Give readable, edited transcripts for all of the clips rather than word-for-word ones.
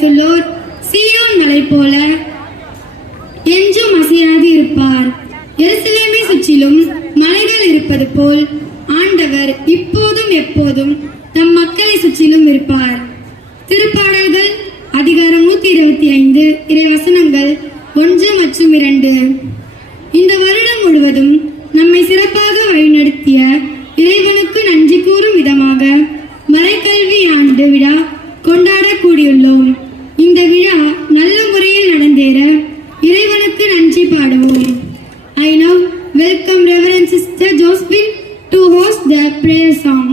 வைத்துள்ளோர் சீயோன் மலை போல என்றும் அசையாது இருப்பார். எருசலேமை சுற்றிலும் மலைகள் இருப்பது போல் ஆண்டவர் இப்போதும் எப்போதும் தம் மக்களை சுற்றிலும் இருப்பார். திருப்பாடல்கள் அதிகாரம் 125 இறைவசனங்கள் 1 மற்றும் 2. இந்த வருடம் முழுவதும் நம்மை சிறப்பாக வழிநடத்திய இறைவனுக்கு நன்றி கூறும் விதமாக மறைக்கல்வி ஆண்டு விழா கொண்டாட கூடியுள்ளோம். இந்த விழா நல்ல முறையில் நடந்தேற இறைவனுக்கு நன்றி பாடுவோம். I now welcome Reverend Sister Josephine to host the prayer song.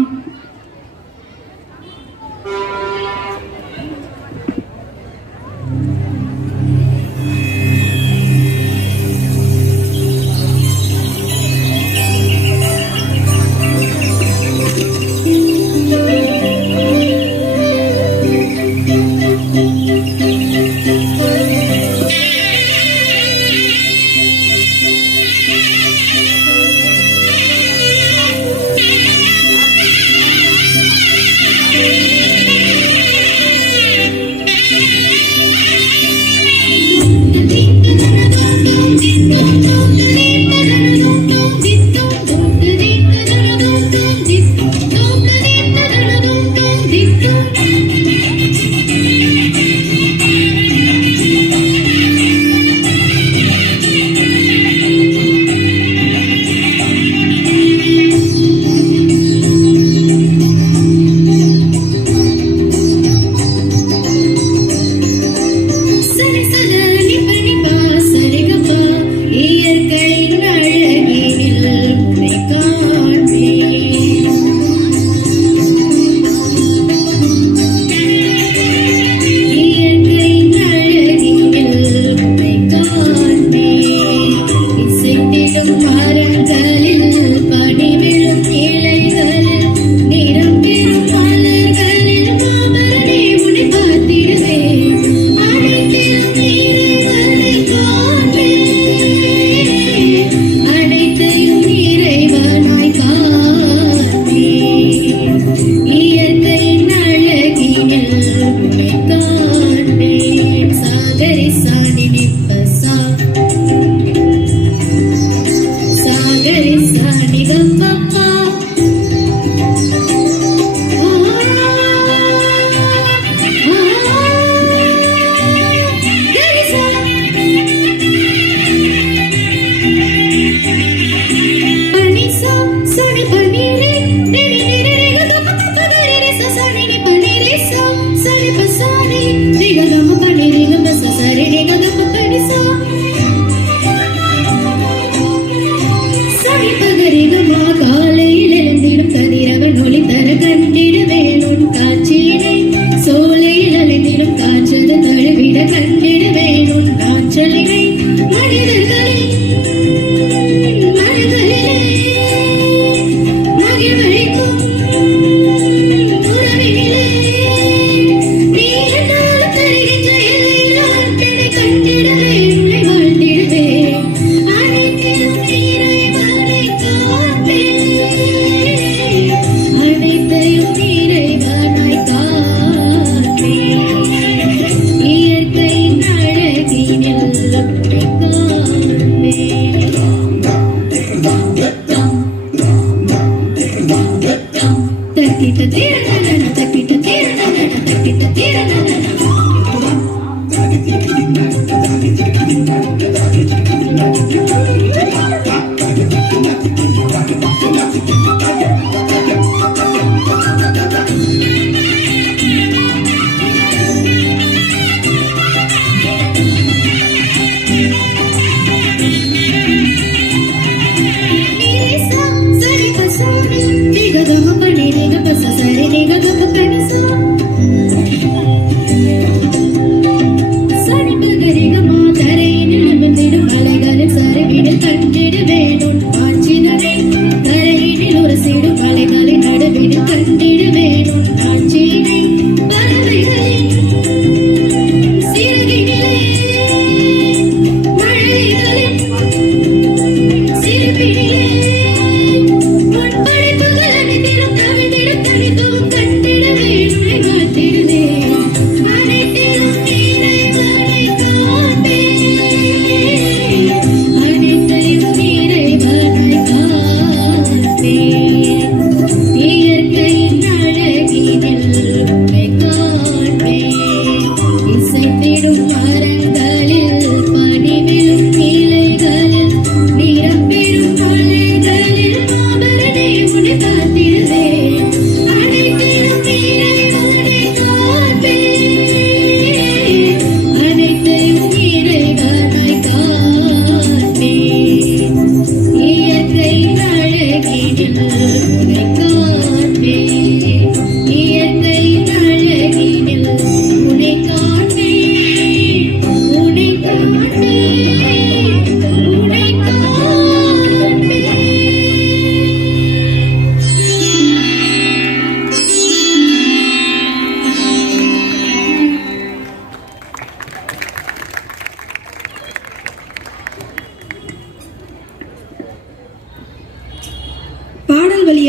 நீ என்ன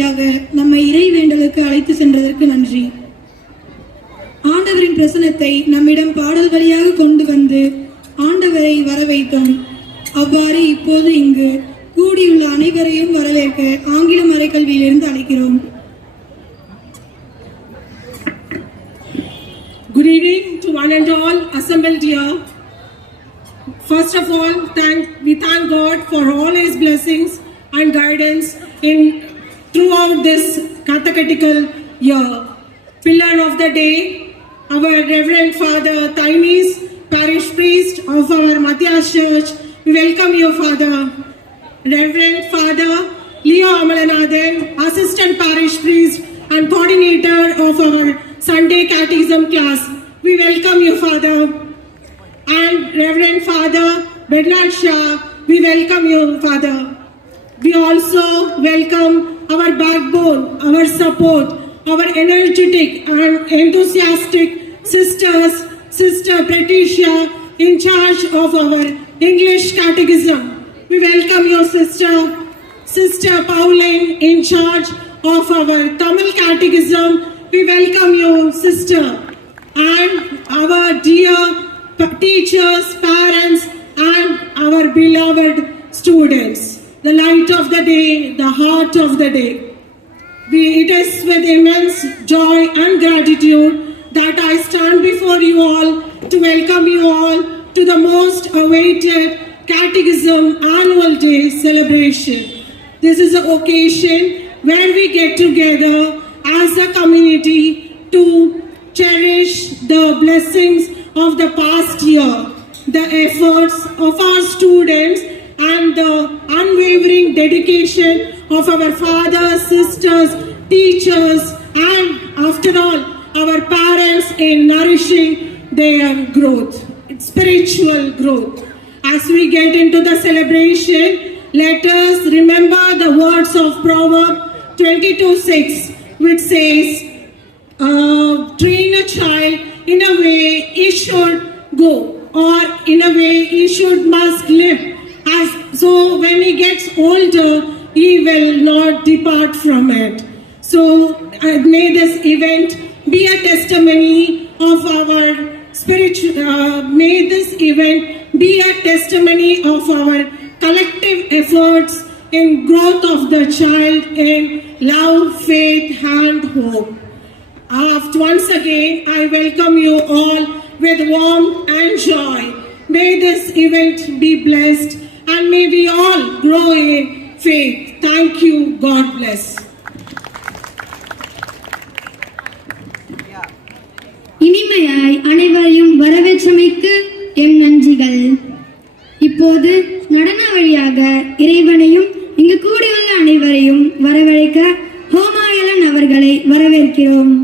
வழியாக நம்மை இறை வேண்டலுக்கு அழைத்து சென்றதற்கு நன்றி. ஆண்டவரின் பிரசனத்தை நம்மிடம் பாடல் வழியாக கொண்டு வந்து ஆண்டவரை வரவைத்தோம். அவ்வாறு இப்போது இங்கு கூடியுள்ள அனைவரையும் வரவேற்க ஆங்கில மறைக்கல்வியிலிருந்து அழைக்கிறோம். Good evening to one and all assembled here. First of all, we thank God for all His blessings and guidance throughout this catechetical year. Pillar of the day, our Reverend Father Tainis, Parish Priest of our Matthias Church. We welcome you, Father. Reverend Father Leo Amalanathan, Assistant Parish Priest and Coordinator of our Sunday Catechism class. We welcome you, Father. And Reverend Father Bernard Shah, we welcome you, Father. We also welcome our backbone, our support, our energetic and enthusiastic sisters, Sister Patricia, in charge of our English Catechism. We welcome you, Sister Pauline, in charge of our Tamil Catechism. We welcome you, Sister, and our dear teachers, parents, and our beloved students. The light of the day, the heart of the day. It is with immense joy and gratitude that I stand before you all to welcome you all to the most awaited Catechism Annual Day celebration. This is an occasion where we get together as a community to cherish the blessings of the past year, the efforts of our students, and the unwavering dedication of our fathers, sisters, teachers, and after all, our parents in nourishing their growth, spiritual growth. As we get into the celebration, let us remember the words of Proverbs 22:6, which says, train a child in a way he should go, or in a way he must live. So when he gets older, he will not depart from it. So may this event be a testimony of our may this event be a testimony of our collective efforts in growth of the child in love, faith, and hope. Once again, I welcome you all with warmth and joy. May this event be blessed and may we all grow in faith. Thank you. God bless. இனிமையாய் அனைவரையும் வரவேற்றமைக்கு என் நன்றிகள். இப்போது நடன வழியாக இறைவனையும் இங்கு கூடியுள்ள அனைவரையும் வரவழைக்க ஹோமாயலன் அவர்களை வரவேற்கிறோம்.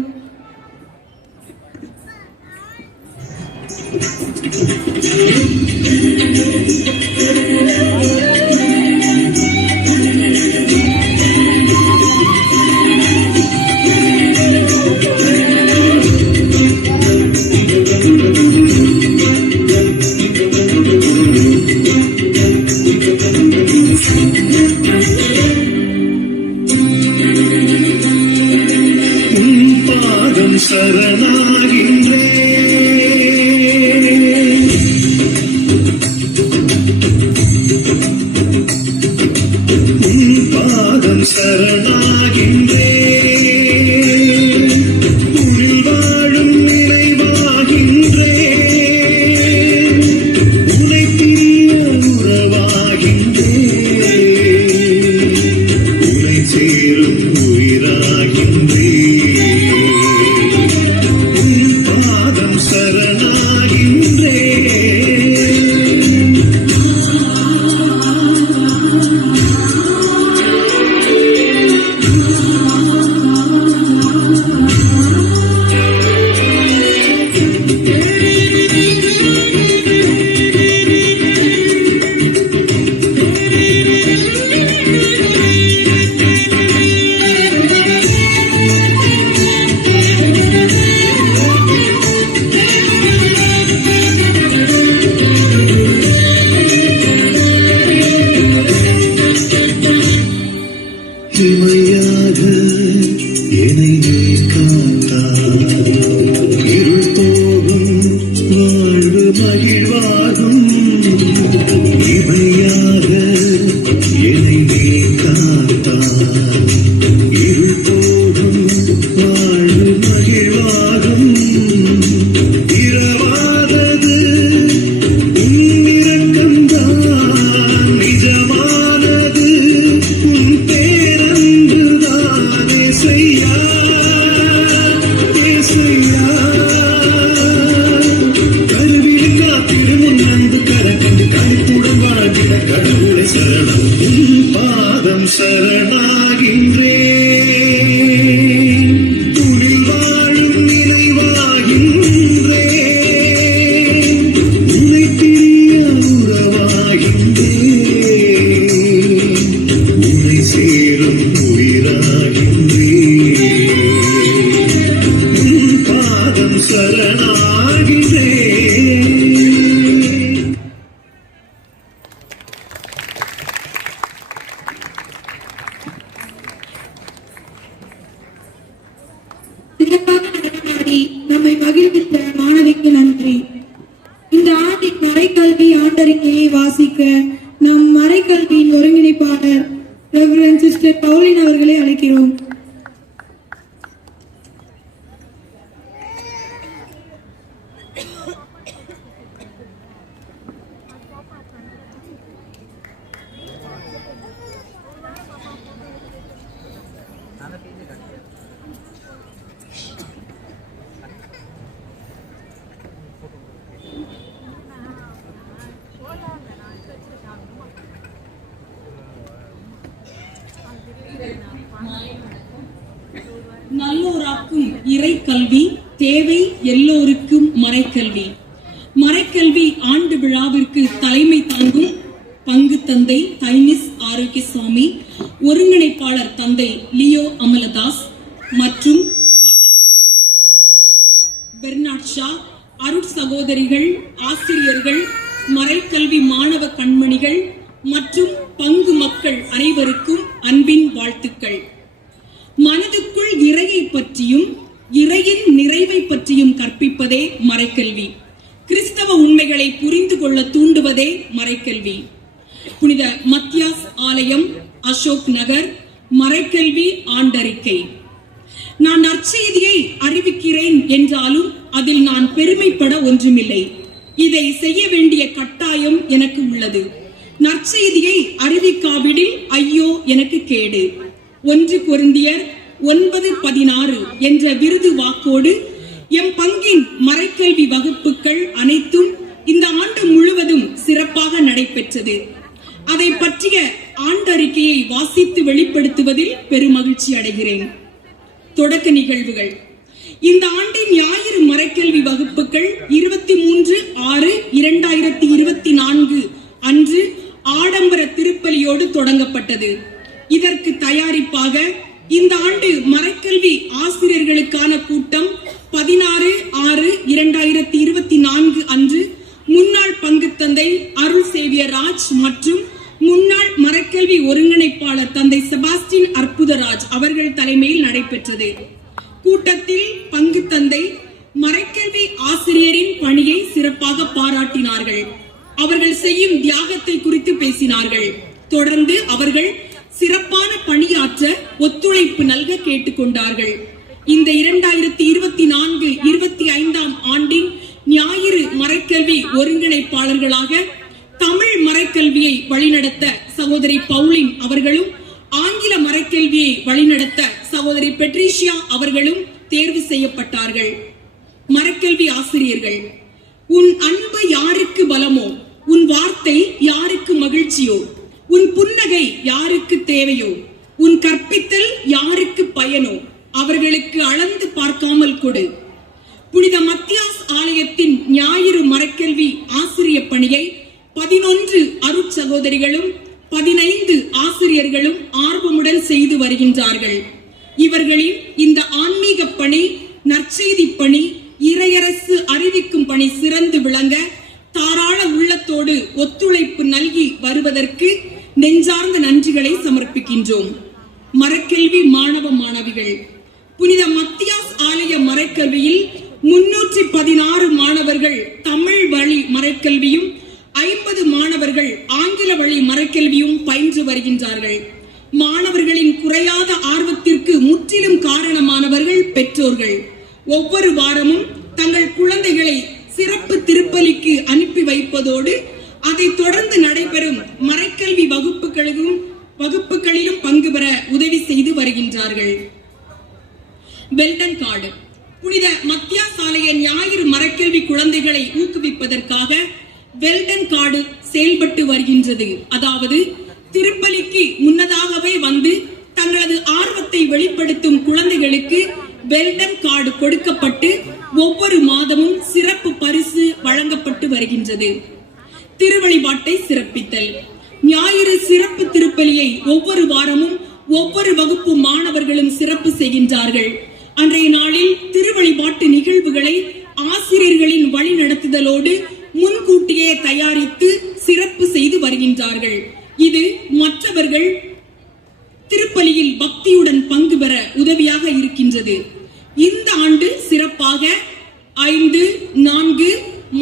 இமையாக சிறப்பாக நடனமாடி நம்மை மகிழ்வித்த மாணவிக்கு நன்றி. இந்த ஆண்டின் மறைக்கல்வி ஆண்டறிக்கையை வாசிக்க நம் மறைக்கல்வியின் ஒருங்கிணைப்பாளர் ரெவரண்ட் சிஸ்டர் பவுலின் அவர்களை அழைக்கிறோம். நல்லோராக்கும் இறை கல்வி தேவை எல்லோருக்கும் மறைக்கல்வி. மறைக்கல்வி ஆண்டு விழாவிற்கு தலைமை தாங்கும் பங்கு தந்தை தைனிஸ் ஆரோக்கியசாமி, ஒருங்கிணைப்பாளர் தந்தை லியோ அமலதாஸ் மற்றும் பெர்னாட் ஷா, அருட்சகோதரிகள், ஆசிரியர்கள், மறைக்கல்வி மாணவ கண்மணிகள் மற்றும் பங்கு மக்கள் அனைவருக்கும் அன்பின் வாழ்த்துக்கள். மனதுக்குள் இறையை பற்றியும் இறையின் நிறைவை பற்றியும் கற்பிப்பதே மறைக்கல்வி. கிறிஸ்தவ உண்மைகளை புரிந்து கொள்ள தூண்டுவதே மறைக்கல்வி. புனித மத்தியாஸ் ஆலயம், அசோக் நகர், மறைக்கல்வி ஆண்டறிக்கை. நான் நற்செய்தியை அறிவிக்கிறேன் என்றாலும் அதில் நான் பெருமைப்பட ஒன்றுமில்லை. இதை செய்ய வேண்டிய கட்டாயம் எனக்கு உள்ளது. நற்செய்தியை அறிவிக்காவிடில் ஐயோ எனக்கு கேடு. 1 கொரிந்தியர் 9:16 என்ற விருது வாக்கோடு எம் பங்கின் மறைக்கல்வி வகுப்புகள் அனைத்தும் இந்த ஆண்டு முழுவதும் சிறப்பாக நடைபெற்றது. அதை பற்றிய ஆண்டறிக்கையை வாசித்து வெளிப்படுத்துவதில் பெருமகிழ்ச்சி அடைகிறேன். தொடக்க நிகழ்வுகள். இந்த ஆண்டின் ஞாயிறு மறைக்கல்வி வகுப்புகள் 23/6/2024 அன்று ஆடம்பர திருப்பலியோடு தொடங்கப்பட்டது. இதற்கு தயாரிப்பாக இந்த ஆண்டு மறைக்கல்வி ஆசிரியர்களுக்கான கூட்டம் 16/6/2024 அன்று முன்னாள் பங்கு தந்தை அருள் சேவியர் ராஜ் மற்றும் முன்னாள் மறைக்கல்வி ஒருங்கிணைப்பாளர் தந்தை செபாஸ்டின் அற்புதராஜ் அவர்கள் தலைமையில் நடைபெற்றது. கூட்டத்தில் பங்கு தந்தை மறைக்கல்வி ஆசிரியரின் பணியை சிறப்பாக பாராட்டினார்கள். அவர்கள் செய்யும் தியாகத்தை குறித்து பேசினார்கள். தொடர்ந்து அவர்கள் சிறப்பான பணியாற்ற ஒத்துழைப்பு நல்க கேட்டுக்கொண்டார்கள். இந்த 2024-25 ஆண்டின் ஞாயிறு மறைக்கல்வி ஒருங்கிணைப்பாளர்களாக தமிழ் மறைக்கல்வியை வழிநடத்த சகோதரி பவுலின் அவர்களும், ஆங்கில மறைக்கல்வியை வழிநடத்த சகோதரி பெட்ரிஷியா அவர்களும் தேர்வு செய்யப்பட்டார்கள். மறைக்கல்வி ஆசிரியர்கள், உன் அன்பு யாருக்கு பலமோ, உன் வார்த்தை யாருக்கு மகிழ்ச்சியோ, உன் புன்னகை யாருக்கு தேவையோ, உன் கற்பித்தல் யாருக்கு பயனோ அவர்களுக்கு அளந்து பார்க்காமல் கொடு. புனித மத்தியாஸ் ஆலயத்தின் ஞாயிறு மறைக்கல்வி ஆசிரிய பணியை 11 அருட்சகோதரிகளும் 15 ஆசிரியர்களும் ஆர்வமுடன் செய்து வருகின்றார்கள். இவர்களின் இந்த ஆன்மீக பணி, நற்செய்தி பணி, இறையரசு அறிவிக்கும் பணி சிறந்து விளங்க தாராள உள்ளத்தோடு ஒத்துழைப்பு நல்கி வருவதற்கு நெஞ்சார்ந்த நன்றிகளை சமர்ப்பிக்கின்றோம். மறைக்கல்வி மாணவ மாணவிகள், புனித மத்தியாஸ் ஆலய மறைக்கல்வியில் 316 மாணவர்கள் தமிழ் வழி மறைக்கல்வியும் 50 மாணவர்கள் ஆங்கில வழி மறைக்கல்வியும் பயின்று வருகின்றார்கள். மாணவர்களின் குறையாத ஆர்வத்திற்கு முற்றிலும் காரணமானவர்கள் பெற்றோர்கள். ஒவ்வொரு வாரமும் தங்கள் குழந்தைகளை சிறப்பு திருப்பலிக்கு அனுப்பி வைப்பதோடு அதை தொடர்ந்து நடைபெறும் மறைக்கல்வி வகுப்புகளிலும் பங்கு பெற உதவி செய்து வருகின்றார்கள். Well done card. புனித மத்தியாஸ் ஆலய ஞாயிறு மறைக்கல்வி குழந்தைகளை ஊக்குவிப்பதற்காக வெல்டன் கார்டு செயல்பட்டு வருகின்றது. அதாவது திருப்பலிக்கு முன்னதாகவே வந்து தங்களது ஆர்வத்தை வெளிப்படுத்தும் குழந்தைகளுக்கு வெல்டன் கார்டு கொடுக்கப்பட்டு ஒவ்வொரு மாதமும் சிறப்பு பரிசு வழங்கப்பட்டு வருகின்றது. திருவழிபாட்டை சிறப்பித்தல். ஞாயிறு சிறப்பு திருப்பலியை ஒவ்வொரு வாரமும் ஒவ்வொரு வகுப்பு மாணவர்களும் சிறப்பு செய்கின்றார்கள். அன்றைய நாளில் திருவழிபாட்டு நிகழ்வுகளை ஆசிரியர்களின் வழிநடத்துதலோடு முன்கூட்டியே தயாரித்து சிறப்பு செய்து வருகின்றார்கள். இது மற்றவர்கள் திருப்பலியில் பக்தியுடன் பங்கு பெற உதவியாக இருக்கின்றது. இந்த ஆண்டு சிறப்பாக 5, 4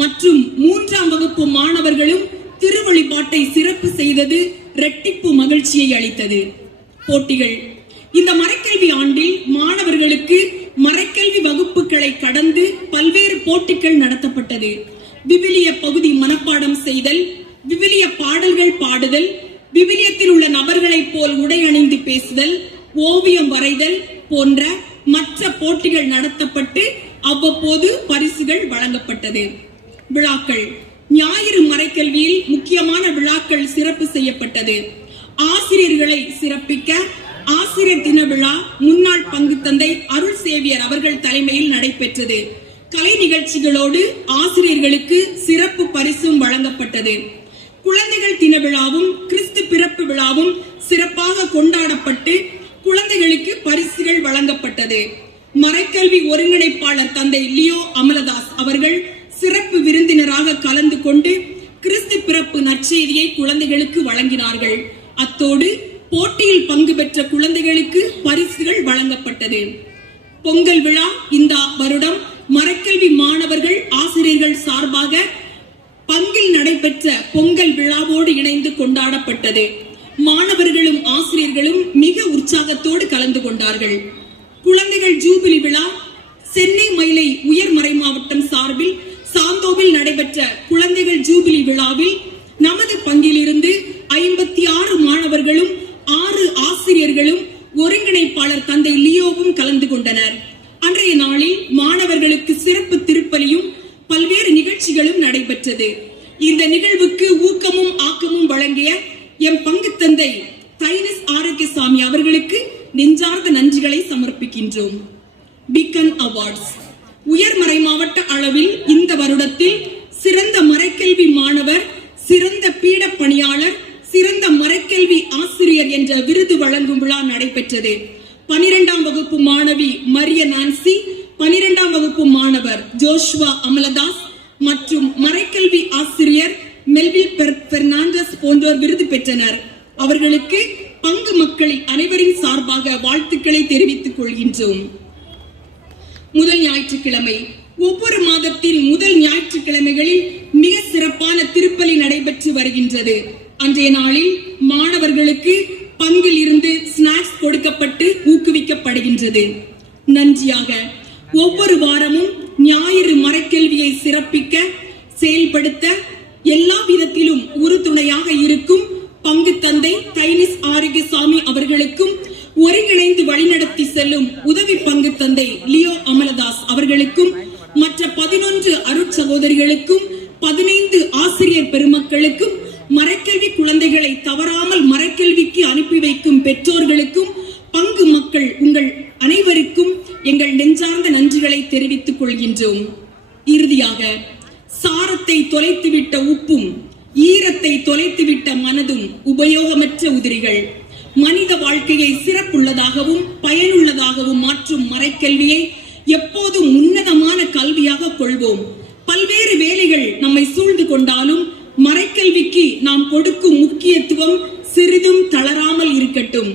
மற்றும் 3ஆம் வகுப்பு மாணவர்களும் திருவழிபாட்டை சிறப்பு செய்தது இரட்டிப்பு மகிழ்ச்சியை அளித்தது. போட்டிகள். இந்த மறைக்கல்வி ஆண்டில் மாணவர்களுக்கு மறைக்கல்வி வகுப்புகளை கடந்து பல்வேறு போட்டிகள் நடத்தப்பட்டது. விவிலிய பகுதி மனப்பாடம் செய்தல், விவிலிய பாடல்கள் பாடுதல், விவிலியத்தில் உள்ள நபர்களைப் போல் உடை அணிந்து பேசுதல், ஓவியம் வரைதல் போன்ற மற்ற போட்டிகள் நடத்தப்பட்டு அவ்வப்போது பரிசுகள் வழங்கப்பட்டது. விழாக்கள். ஞாயிறு மறைக்கல்வியில் முக்கியமான விழாக்கள் சிறப்பு செய்யப்பட்டது. ஆசிரியர்களை சிறப்பிக்க ஆசிரியர் தின விழா முன்னாள் பங்கு தந்தை அருள் சேவியர் அவர்கள் தலைமையில் நடைபெற்றது. கலை நிகழ்ச்சிகளோடு ஆசிரியர்களுக்கு சிறப்பு பரிசும் வழங்கப்பட்டது. குழந்தைகள் தின விழாவும் கிறிஸ்து பிறப்பு விழாவும் சிறப்பாக கொண்டாடப்பட்டு குழந்தைகளுக்கு பரிசுகள் வழங்கப்பட்டது. மறைக்கல்வி ஒருங்கிணைப்பாளர் தந்தை லியோ அமலதாஸ் அவர்கள் சிறப்பு விருந்தினராக கலந்து கொண்டு கிறிஸ்து பிறப்பு நற்செய்தியை குழந்தைகளுக்கு வழங்கினார்கள். அத்தோடு போட்டியில் பங்கு பெற்ற குழந்தைகளுக்கு பரிசுகள் வழங்கப்பட்டது. பொங்கல் விழா இந்த வருடம் மறைக்கல்வி மாணவர்கள் ஆசிரியர்கள் சார்பாக பங்கில் நடைபெற்ற பொங்கல் விழாவோடு இணைந்து கொண்டாடப்பட்டது. மாணவர்களும் ஆசிரியர்களும் மிக உற்சாகத்தோடு கலந்து கொண்டார்கள். குழந்தைகள் ஜூபிலி விழா சென்னை மயிலை உயர்மறை மாவட்டம் சார்பில் சாந்தோவில் நடைபெற்ற குழந்தைகள் ஜூபிலி விழாவில் நமது பங்கிலிருந்து 56 மாணவர்களும் 6 ஆசிரியர்களும் ஒருங்கிணைப்பாளர் தந்தை லியோவும் கலந்து கொண்டனர். அன்றைய நாளில் மாணவர்களுக்கு சிறப்பு திருப்பலியும் பல்வேறு நிகழ்ச்சிகளும் நடைபெற்றது. இந்த நிகழ்வுக்கு ஊக்கமும் ஆக்கமும் வழங்கிய எம் பங்கு தந்தை தைனஸ் ஆரோக்கியசாமி அவர்களுக்கு நெஞ்சார்ந்த நன்றிகளை சமர்ப்பிக்கின்றோம். Beacon awards. உயர்மறை மாவட்ட அளவில் இந்த வருடத்தில் சிறந்த மறைக்கல்வி மாணவர், சிறந்த பீட பணியாளர், சிறந்த மறைக்கல்வி ஆசிரியர் என்ற விருது வழங்கும் விழா நடைபெற்றது. 12ஆம் வகுப்பு மாணவி மரிய நான்சி, 12ஆம் வகுப்பு மாணவர் ஜோஷ்வா அமலதாஸ் மற்றும் மறைக்கல்வி ஆசிரியர் மெல்வில் பெர்னாண்டஸ் போன்றோர் விருது பெற்றனர். அவர்களுக்கு பங்கு மக்களின் அனைவரின் சார்பாக வாழ்த்துக்களை தெரிவித்துக் கொள்கின்றோம். முதல் ஞாயிற்றுக்கிழமை. ஒவ்வொரு மாதத்தின் முதல் ஞாயிற்றுக்கிழமைகளில் மிக சிறப்பான திருப்பலி நடைபெற்று வருகின்றது. அன்றைய நாளில் மாணவர்களுக்கு பங்கில் இருந்து ஸ்நாக்ஸ் கொடுக்கப்பட்டு ஊக்குவிக்கப்படுகின்றது. நன்றியாக ஒவ்வொரு வாரமும் ஞாயிறு மறைக்கல்வியை சிறப்பிக்க செயல்படுத்த எல்லா விதத்திலும் உறுதுணையாக இருக்கும் பங்கு தந்தை தைனிஸ் ஆரோக்கியசாமி அவர்களுக்கும் ஒருங்கிணைந்து வழிநடத்தி செல்லும் உதவி பங்கு தந்தை லியோ அமலதாஸ் அவர்களுக்கும் மற்ற 11 அருட்சகோதரிகளுக்கும் 15 ஆசிரியர் பெருமக்களுக்கும் மறைக்கல்வி குழந்தைகளை தவறாமல் மறைக்கல்விக்கு அனுப்பி வைக்கும் பெற்றோர்களுக்கும் பங்கு மக்கள் உங்கள் அனைவருக்கும் எங்கள் நெஞ்சார்ந்த நன்றிகளை தெரிவித்துக் கொள்கின்றோம். இறுதியாக சாரத்தை தொலைத்துவிட்ட உப்பும் ஈரத்தை தொலைத்துவிட்ட மனதும் உபயோகமற்ற உதிரிகள். மனித வாழ்க்கையை சிறப்புள்ளதாகவும் பயனுள்ளதாகவும் மாற்றும் மறைக்கல்வியை எப்போதும் உன்னதமான கல்வியாக கொள்வோம். பல்வேறு வேலைகள் நம்மை சூழ்ந்து கொண்டாலும் மறைக்கல்விக்கு நாம் கொடுக்கும் முக்கியத்துவம் சிறிதும் தளராமல் இருக்கட்டும்.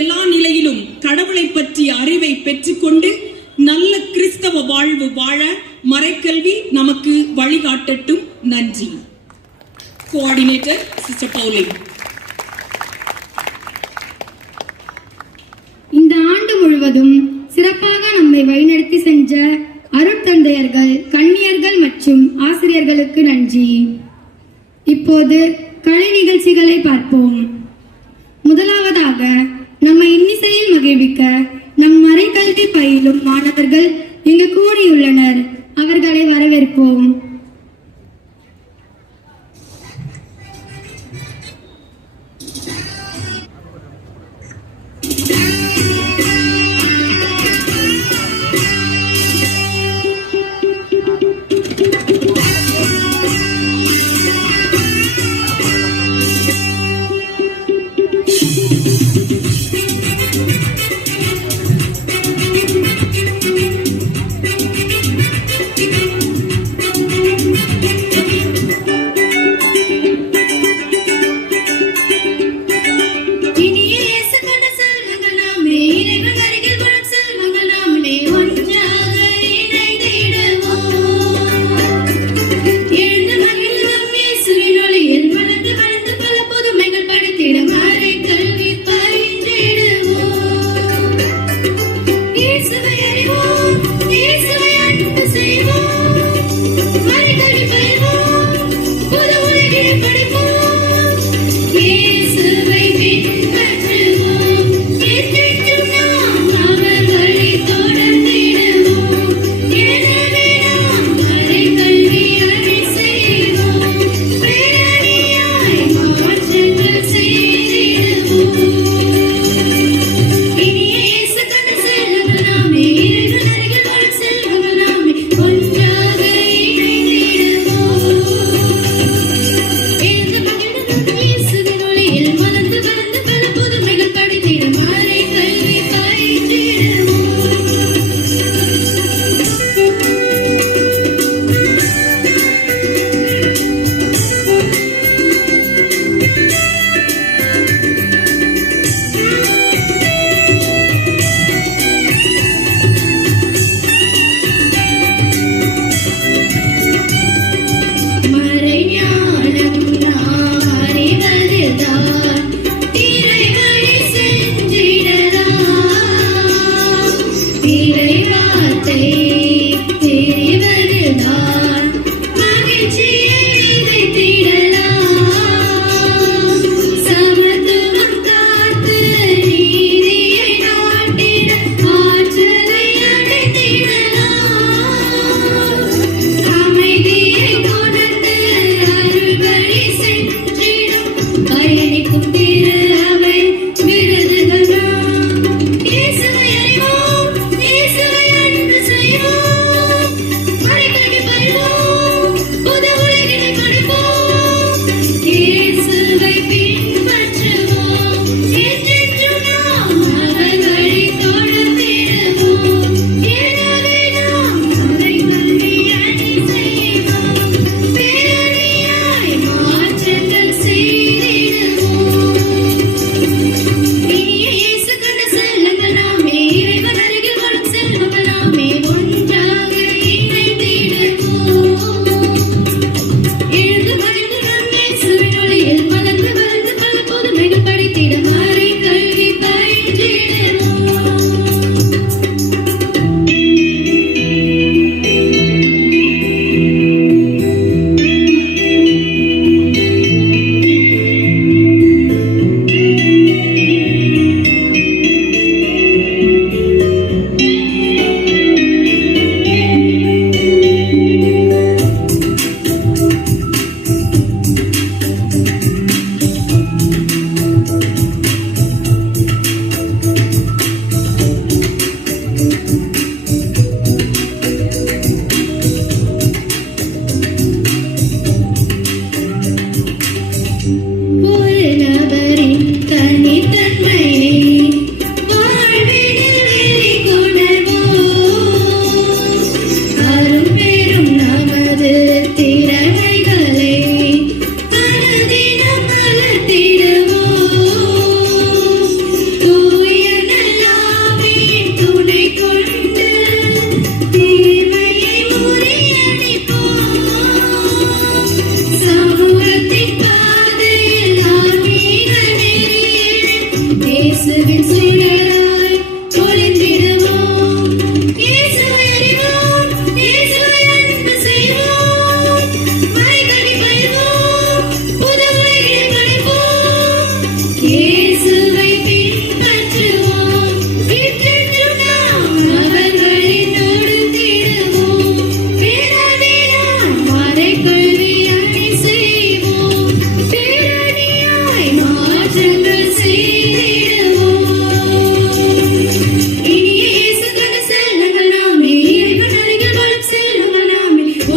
எல்லா நிலையிலும் கடவுளை பற்றிய அறிவை பெற்றுக்கொண்டு நல்ல கிறிஸ்தவ வாழ்வு வாழ மறைக்கல்வி நமக்கு வழிகாட்டட்டும். நன்றி. கோஆர்டினேட்டர் சிஸ்டர் பவுலின். இந்த ஆண்டு முழுவதும் சிறப்பாக நம்மை வழிநடத்தி சென்ற அருட்தந்தையர்கள், கன்னியர்கள் மற்றும் ஆசிரியர்களுக்கு நன்றி. இப்போது கலை நிகழ்ச்சிகளை பார்ப்போம். முதலாவதாக நம்மை இன்னிசையில் மகிழ்விக்க நம் மறைக்கல்வி பயிலும் மாணவர்கள் இங்கு கூடியுள்ளனர். அவர்களை வரவேற்போம். Thank you.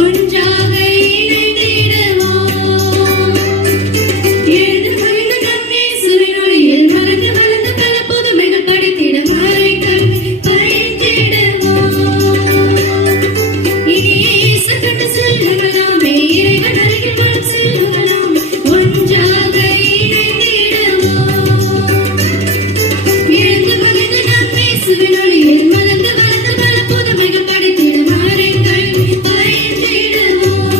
ஒன்றாக இணைந்திடுவோம். எழுந்து மகிழ்ந்து நம் இயேசுவின் ஒளியில் மலர்ந்து வளர்ந்து பல புதுமைகள் படைத்திட மறைகள் பயின்றிடுவோம். இனி இயேசு கண்டு செல்லுவதாமே, இறைவன் அருகில் வரும் செல்லுவதாம், ஒன்றாக இணைந்திடுவோம். எழுந்து மகிழ்ந்து நம் இயேசுவின் ஒளியில் மலர்ந்து வளர்ந்து பல புதுமைகள் படைத்திட மறைகள் பயின்றிடுவோம்.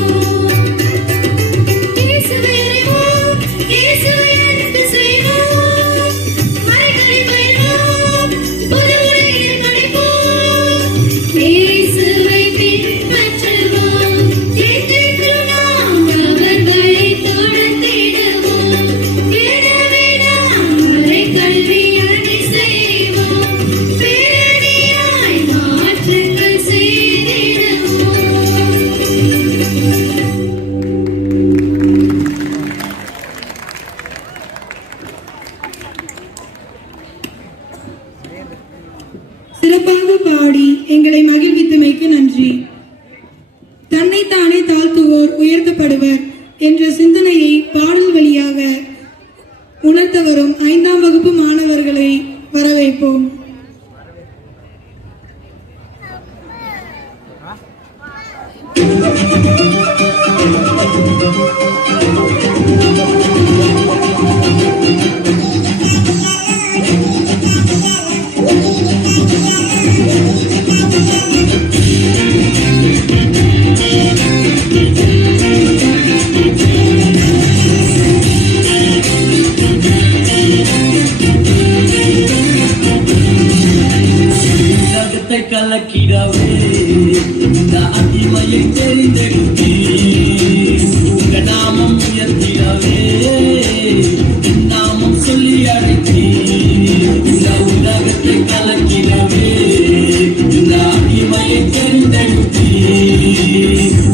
இயேசுவை அறிவோம், இயேசுவை அன்பு செய்வோம், மறைகளை பயில்வோம், புது உலகில் படைப்போம். இயேசுவை பின்பற்றுவோம், என்றென்றும் நாம் அவர் வழி தொடர்ந்திடுவோம். எனவே நாம் மறைகல்வி அணி செய்வோம், பேரணியாய் மாற்றங்கள் செய்திடுவோம். சிறப்பாக பாடி எங்களை மகிழ்வித்தமைக்கு நன்றி. தன்னைத்தானே தாழ்த்துவோர் உயர்த்தப்படுவர் என்ற சிந்தனையை பாடல் வழியாக உணர்த்த வரும் 5ஆம் வகுப்பு மாணவர்களை வரவேற்போம். உலகத்தை கலக்கிடவே இந்த அடிமையை தெரிந்தெடுத்தீ, உங்க நாமம் உயர்த்திடவே என் நாமம் சொல்லி அழைத்தீ. இந்த உலகத்தை கலக்கிடவே இந்த அடிமையை தெரிந்தெடுத்தீ,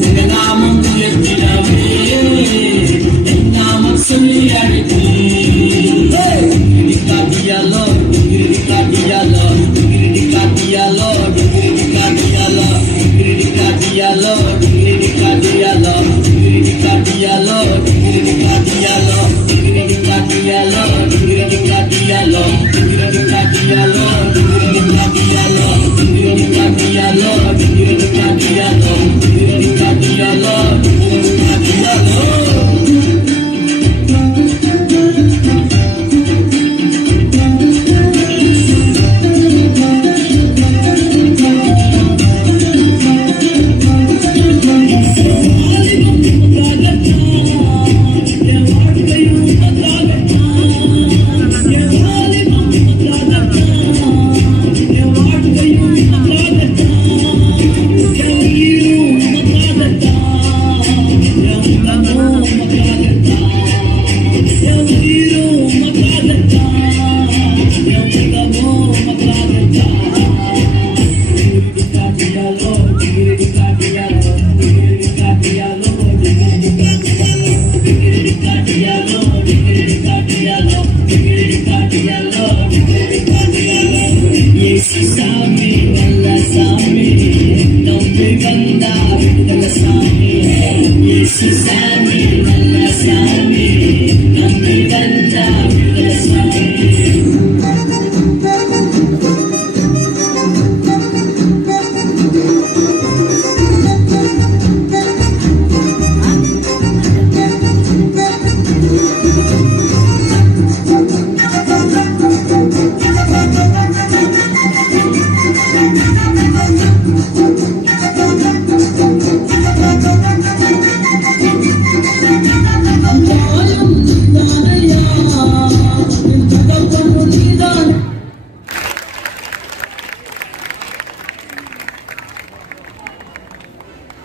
உங்க நாமம் உயர்த்திடவே என் நாமம் சொல்லி அழைத்தீ. Dialo, dialo,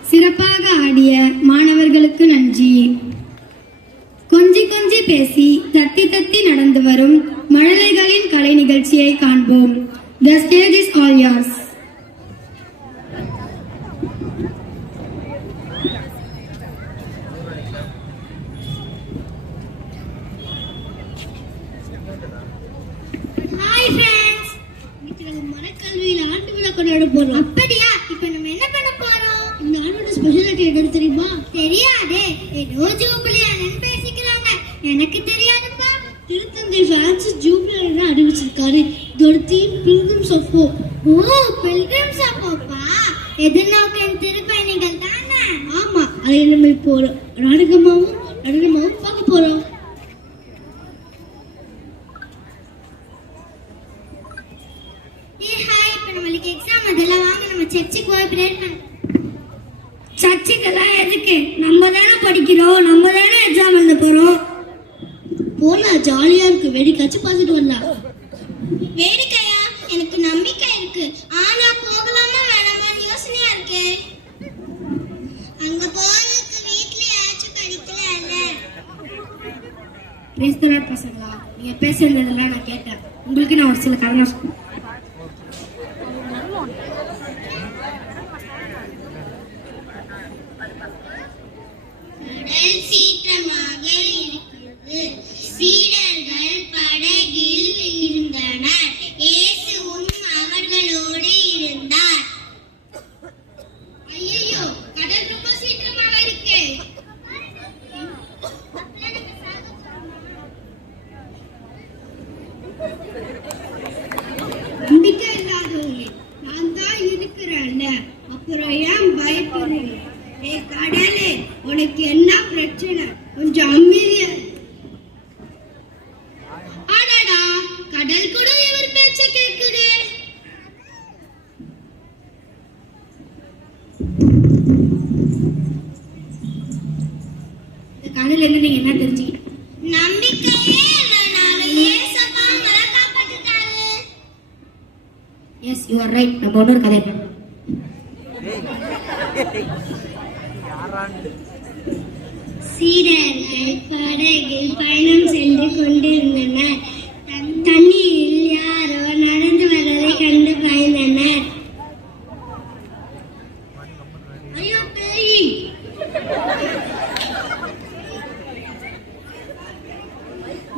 சிறப்பாக ஆடிய மாணவர்களுக்கு நன்றி. கொஞ்சி கொஞ்சி பேசி தத்தி தத்தி நடந்து வரும் மழலைகளின் கலை நிகழ்ச்சியை காண்போம். The stage is all yours. Hi friends, இன்னைக்கு நம்ம மரக்கல்வியில் ஆண்டு விழா கொண்டாட போறோம். அப்படியா? இப்போ நம்ம என்ன பண்ண போறோம்? இந்த ஆண்டோட ஸ்பெஷாலிட்டி இடம் தெரியுமா? தெரியாதே. ஏதோ ஜூபிலி ஆனன்னு பேசிக்கிறாங்க. எனக்கு தெரியாதுப்பா. திருத்தந்தை பிரான்சிஸ் ஜூபிலி ஆனன்னு அறிவிச்சிருக்காரு. இதோட theme pilgrims of hope. Oh, pilgrims of ஹோப்பா? எதிர்நோக்கின் திருப்பயணிகள் தானே? ஆமா, அதை நம்ம இப்போ நாடகமாவும் பார்க்க போறோம். எக்ஸாம் அதெல்லாம் வாங்க, நம்ம சர்ச்சுக்கு போய் பிரேயர் பண்ண. சர்ச்சுக்கெல்லாம் எதுக்கு? நம்ம தானே படிக்கிறோம், நம்ம தானே எக்ஸாம் எழுத போறோம். போலாம், ஜாலியா இருக்கு. வேடிக்காச்சு பார்த்துட்டு வரலாம். வேடிக்கையா? எனக்கு நம்பிக்கை இருக்கு. ஆனா போகலாமா வேணாமான்னு யோசனையா இருக்கு. அங்க போறதுக்கு வீட்ல யாச்சும் படிக்கல. பிரேஸ் தி லார்ட் பசங்களா, நீங்க பேசுறதெல்லாம் நான் கேட்டேன். உங்களுக்கு நான் ஒரு சில காரணம் சொல்றேன். கடல் சீற்றமாக இருக்கிறது. சீடர்கள் படகில் இருந்தனர். இயேசுவும் அவர்களோடு இருந்தார். ஐயோ, கடல் ரொம்ப சீற்றமாக இருக்கு. நம்பிக்கை இல்லாதவங்க, நான் தான் இருக்கிறேன்ல, அப்புறம் ஏன் பயப்படுறீங்க? ஏ கடலே, உனக்கு என்ன பிரச்சனை? கொஞ்சம் அமைதியா. ஆடாடா, கடல் கூட இவர் பேச்ச கேக்குது. இந்த கதையில இருந்து நீங்க என்ன தெரிஞ்சுக்கிட்டீங்க? நம்பிக்கையே இல்லைனாலும் இயேசப்பா நம்மளை காப்பாத்திட்டாரு. Yes, you are right. நம்ம இன்னொரு கதை பார்ப்போம். சீடர்கள் படகில் பயணம் சென்று கொண்டிருந்தனர். தண்ணியில் யாரோ நடந்து வருவதை கண்டு பயந்தனர். ஐயோ பேய்!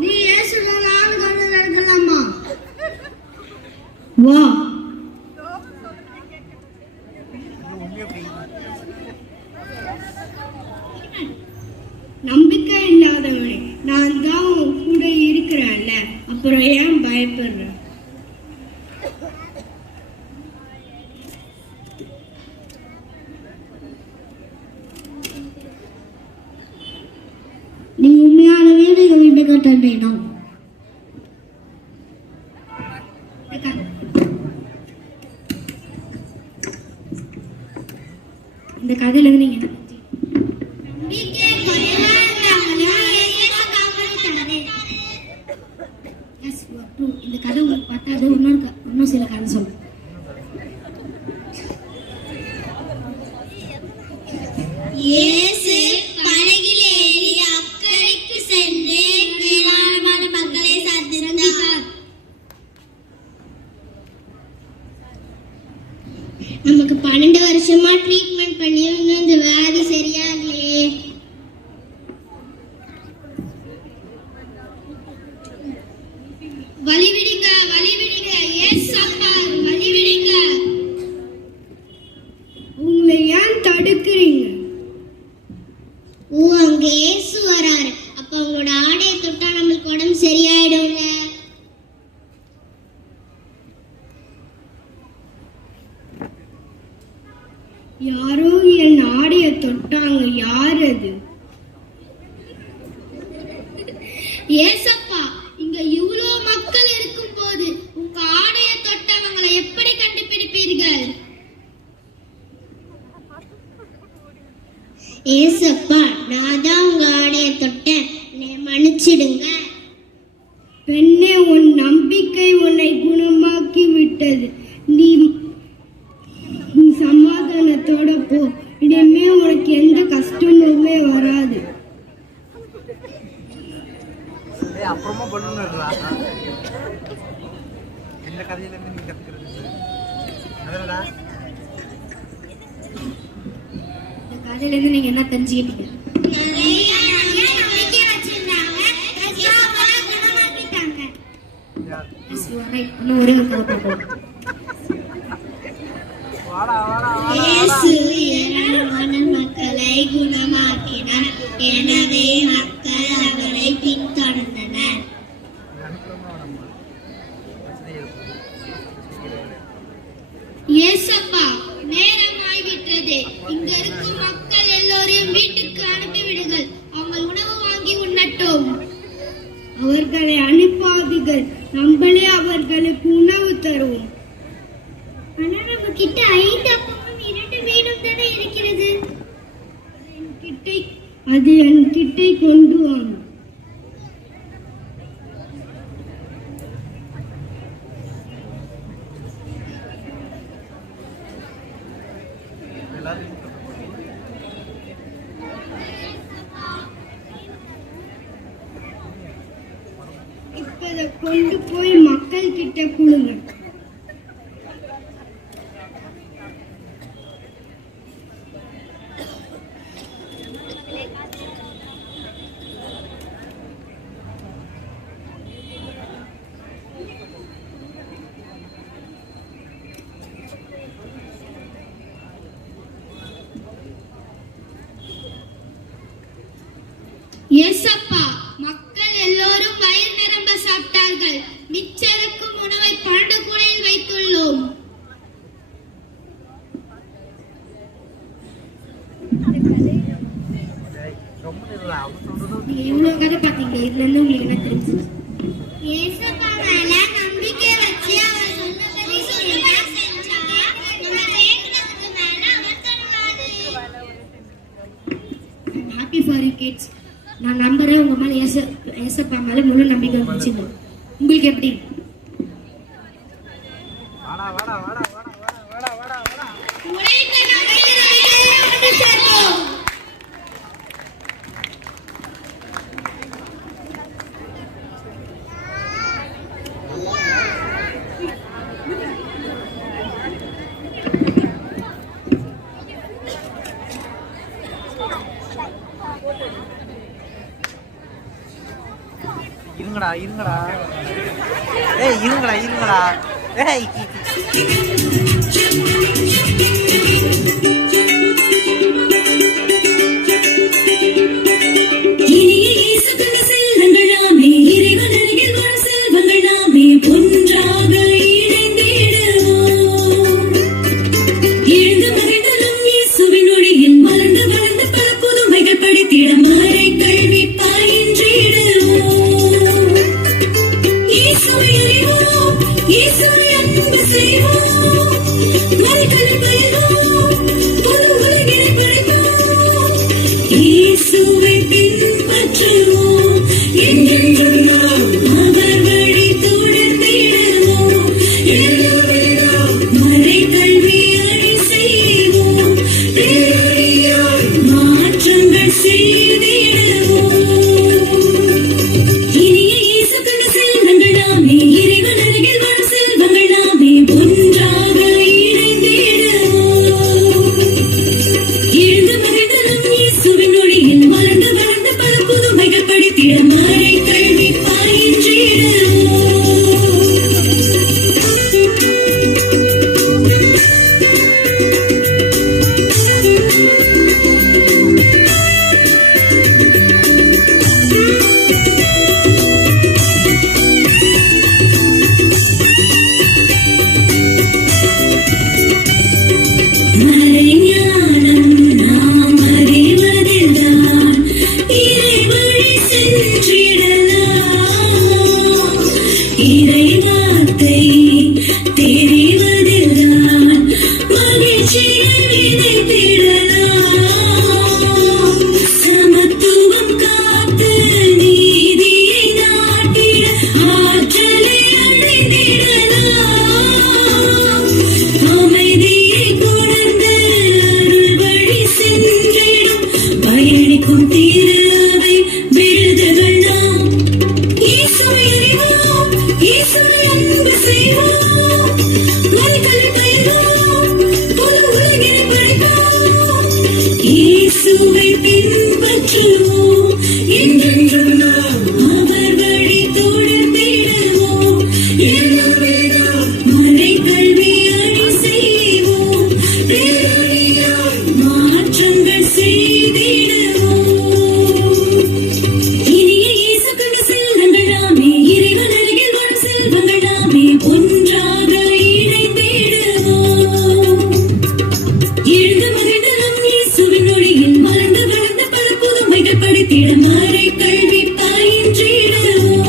நீ இயேசுதான் ஆளுங்க நடக்கலாமா? வா. நம்பிக்கை இல்லாதவனே, நான் தான் உன் கூட இருக்கிறேன்ல, அப்புறம் ஏன் பயப்படுற? நீ உண்மையானவே வீட்டு கட்டண்டேனா? இந்த கதையில இருந்து நீங்க நம்பிக்கை பயனாளர்களாக இயேசு காப்பாத்திட்டாரு. Yes, you are true. இந்த கதை உங்களுக்கு பார்த்தாது இன்னும் சில கதை சொல்றேன். இயேசு படகில் ஏறி அக்கறைக்கு சென்று ஏராளமான மக்களை சந்தித்தார். நமக்கு 12 வருஷமா ட்ரீட்மெண்ட் பண்ணியும் இன்னும் இந்த வியாதி சரியாகலையே. வழிவிடுங்க, வழிவிடுங்க, ஏசப்பா வழிவிடுங்க. உங்களை ஏன் தடுக்கிறீங்க? ஓ, அங்க இயேசு வராரு. அப்ப உங்களோட ஆடையை தொட்டா நம்மளுக்கு உடம்பு சரியாயிடும்ல. யாரோ என் ஆடையை தொட்டாங்க. யார் அது? ஏசப்பா, இங்க இவ்வளோ மக்கள் இருக்கும் போது உங்க ஆடையை தொட்டவங்களை எப்படி கண்டுபிடிப்பீர்கள்? ஏசப்பா, நான் தான் உங்க ஆடையை தொட்டேன், என்னை மன்னிச்சிடுங்க. பெண்ணே, உன் நம்பிக்கை உன்னை குணமாக்கி விட்டது. நீ சமாதானத்தோட போ. இனிமே உனக்கு எந்த கஷ்டமுமே வராது. அப்புறமா பண்ணுறா இந்த கதையில இருந்து நீ கத்துக்கிறது அதனடா. இந்த கதையில இருந்து நீங்க என்ன தெரிஞ்சுக்கிட்டீங்க? நிறைய நம்பிக்கை வச்சிருந்தாங்க, ஏசப்பா குணமாக்கிட்டாங்க. Yes, you are right. இன்னும் ஒரே ஒரு கதை பார்ப்போம். இயேசு ஏராளமான மக்களை குணமாக்கினார். எனவே மக்கள் அவரை பின்தொடர்ந்தனர். இயேசப்பா, நேரமாய்விட்டது. இங்க இருக்கும் மக்கள் எல்லோரையும் வீட்டுக்கு அனுப்பிவிடுங்கள். அவங்க உணவு வாங்கி உண்ணட்டும். அவர்களை அனுப்பாதீர்கள், நம்மளே அவர்களுக்கு உணவு தருவோம். ஆனா நம்ம கிட்ட 5 அப்பமும் 2 மீனும் தானே இருக்கிறது. அது என்கிட்ட கொண்டு வாங்க. இப்ப இதை கொண்டு போய் மக்கள் கிட்ட கொடுங்க. இயேசப்பா, மக்கள் எல்லோரும் வயிறு நிரம்ப சாப்பிட்டார்கள். மிச்சருக்கும் உணவை 12 கூடையில் வைத்துள்ளோம். இவ்வளவு கதை பாத்தீங்க, இதுல இருந்து உங்களுக்கு என்ன தெரிஞ்சு? இயேசப்பா மேல நம்பிக்கை வச்சு அவர் சொன்னபடி செஞ்சா நம்ம வேண்டுனதுக்கு மேல அவர் தருவாரு. Happy for you kids. நான் நம்புறேன் உங்க மேல ஏசப்பா மேல முழு நம்பிக்கை வந்துச்சுங்க. உங்களுக்கு எப்படி? இருங்கடா ஏய் இருங்கடா ஏய் படித்திட மறை கல்வி பயின்றிடுவோம்.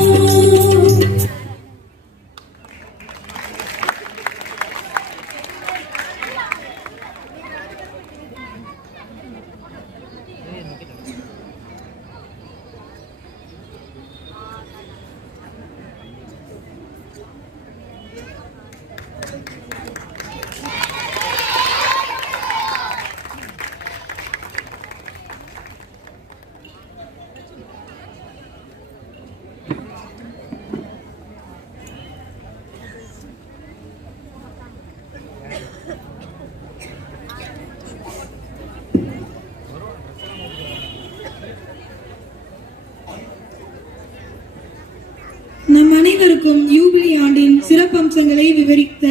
நம் அனைவருக்கும் யூபிலி ஆண்டின் சிறப்பம்சங்களை விவரித்த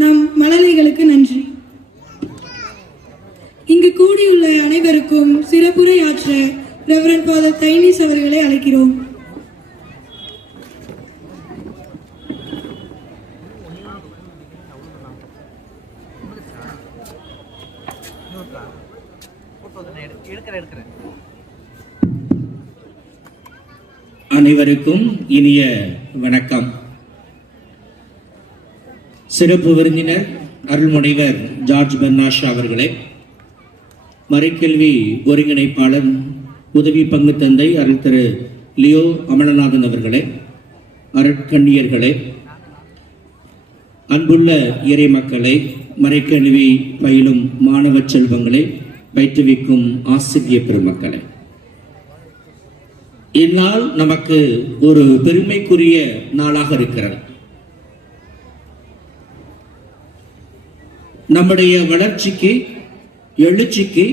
நம் மழலைகளுக்கு நன்றி. இங்கு கூடியுள்ள அனைவருக்கும் சிறப்புரையாற்ற ரெவரண்ட் ஃபாதர் தைனீஸ் அவர்களை அழைக்கிறோம். எடுக்கிறேன். அனைவருக்கும் இனிய வணக்கம். சிறப்பு விருந்தினர் அருள்முனைவர் ஜார்ஜ் பெர்னாஷா அவர்களே, மறைக்கல்வி ஒருங்கிணைப்பாளர் உதவி பங்கு தந்தை அருள் திரு லியோ அமலநாதன் அவர்களே, அருட்கண்ணியர்களே, அன்புள்ள இறை மக்களே, மறைக்கல்வி பயிலும் மாணவ செல்வங்களை, பயிற்றுவிக்கும் ஆசிரியர் பெருமக்களே, இந்நாள் நமக்கு ஒரு பெருமைக்குரிய நாளாக இருக்கிறது. நம்முடைய வளர்ச்சிக்கு, எழுச்சிக்கு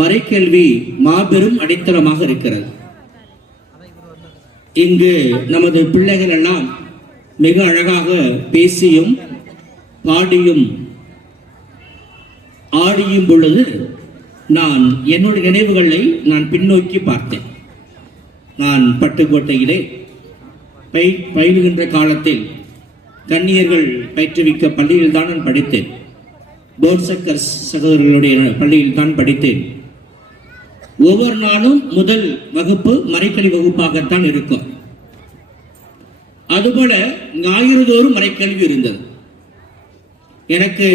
மறைக்கல்வி மாபெரும் அடித்தளமாக இருக்கிறது. இங்கு நமது பிள்ளைகள் எல்லாம் மிக அழகாக பேசியும் பாடியும் ஆடியும் பொழுது நான் என்னுடைய நினைவுகளை நான் பின்னோக்கி பார்த்தேன். நான் பட்டுக்கோட்டையிலே பயிலுகின்ற காலத்தில் கன்னியர்கள் பயிற்றுவிக்க பள்ளியில் தான் நான் படித்தேன். போர்சக்கர் சகோதரர்களுடைய பள்ளியில் தான் படித்தேன். ஒவ்வொரு நாளும் முதல் வகுப்பு மறைக்கல்வி வகுப்பாகத்தான் இருக்கும். அதுபோல ஞாயிறுதோறும் மறைக்கல்வி இருந்தது. எனக்கு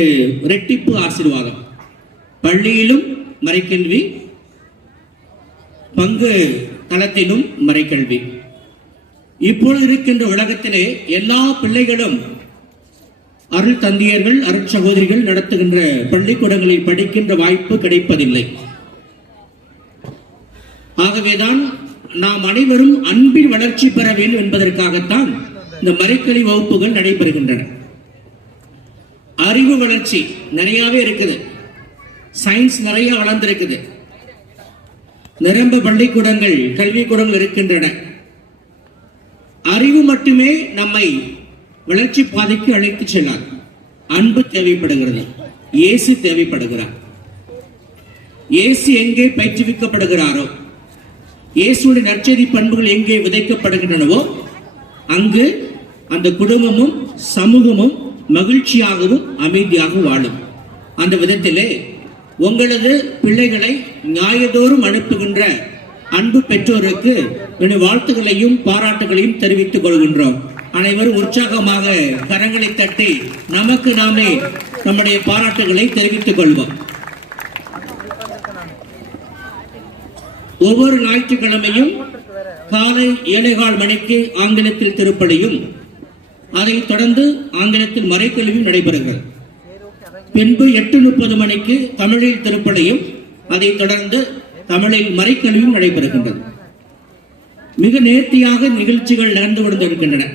இரட்டிப்பு ஆசீர்வாதம். பள்ளியிலும் மறைக்கல்வி, பங்கு தளத்திலும் மறைக்கல்வி. இப்பொழுது இருக்கின்ற உலகத்திலே எல்லா பிள்ளைகளும் அருள் தந்தையர்கள், அருள் சகோதரிகள் நடத்துகின்ற பள்ளிக்கூடங்களில் படிக்கின்ற வாய்ப்பு கிடைப்பதில்லை. ஆகவேதான் நாம் அனைவரும் அன்பின் வளர்ச்சி பெற வேண்டும் என்பதற்காகத்தான் இந்த மறைக்கல்வி வகுப்புகள் நடைபெறுகின்றன. அறிவு வளர்ச்சி நிறையவே இருக்குது. சயின்ஸ் நிறைய வளர்ந்திருக்குது. நிரம்ப பள்ளிக்கூடங்கள், கல்விக்கூடங்கள் இருக்கின்றன. அறிவு மட்டுமே நம்மை வளர்ச்சி பாதைக்கு அழைத்து செல்லாது. அன்பு தேவைப்படுகிறது. இயேசு தேவைப்படுகிறார். இயேசு எங்கே பயிற்றுவிக்கப்படுகிறாரோ, இயேசுடைய நற்செய்தி பண்புகள் எங்கே விதைக்கப்படுகின்றனவோ, அங்கு அந்த குடும்பமும் சமூகமும் மகிழ்ச்சியாகவும் அமைதியாக வாழும். அந்த விதத்திலே உங்களது பிள்ளைகளை ஞாயிறுதோறும் அனுப்புகின்ற அன்பு பெற்றோருக்கு வாழ்த்துக்களையும் பாராட்டுகளையும் தெரிவித்துக் கொள்கின்றோம். அனைவரும் உற்சாகமாக கரங்களை தட்டி நமக்கு நாமே நம்முடைய பாராட்டுகளை தெரிவித்துக் கொள்வோம். ஒவ்வொரு ஞாயிற்றுக்கிழமையும் காலை 7:15 மணிக்கு ஆங்கிலத்தில் திருப்பலியும், அதைத் தொடர்ந்து ஆங்கிலத்தில் மறைக்கல்வியும் நடைபெறுகிறது. பின்பு 8:30 மணிக்கு தமிழில் திருப்பலியும், அதைத் தொடர்ந்து தமிழில் மறைக்கல்வியும் நடைபெறுகின்றது. மிக நேர்த்தியாக நிகழ்ச்சிகள் நடந்து கொண்டிருக்கின்றன.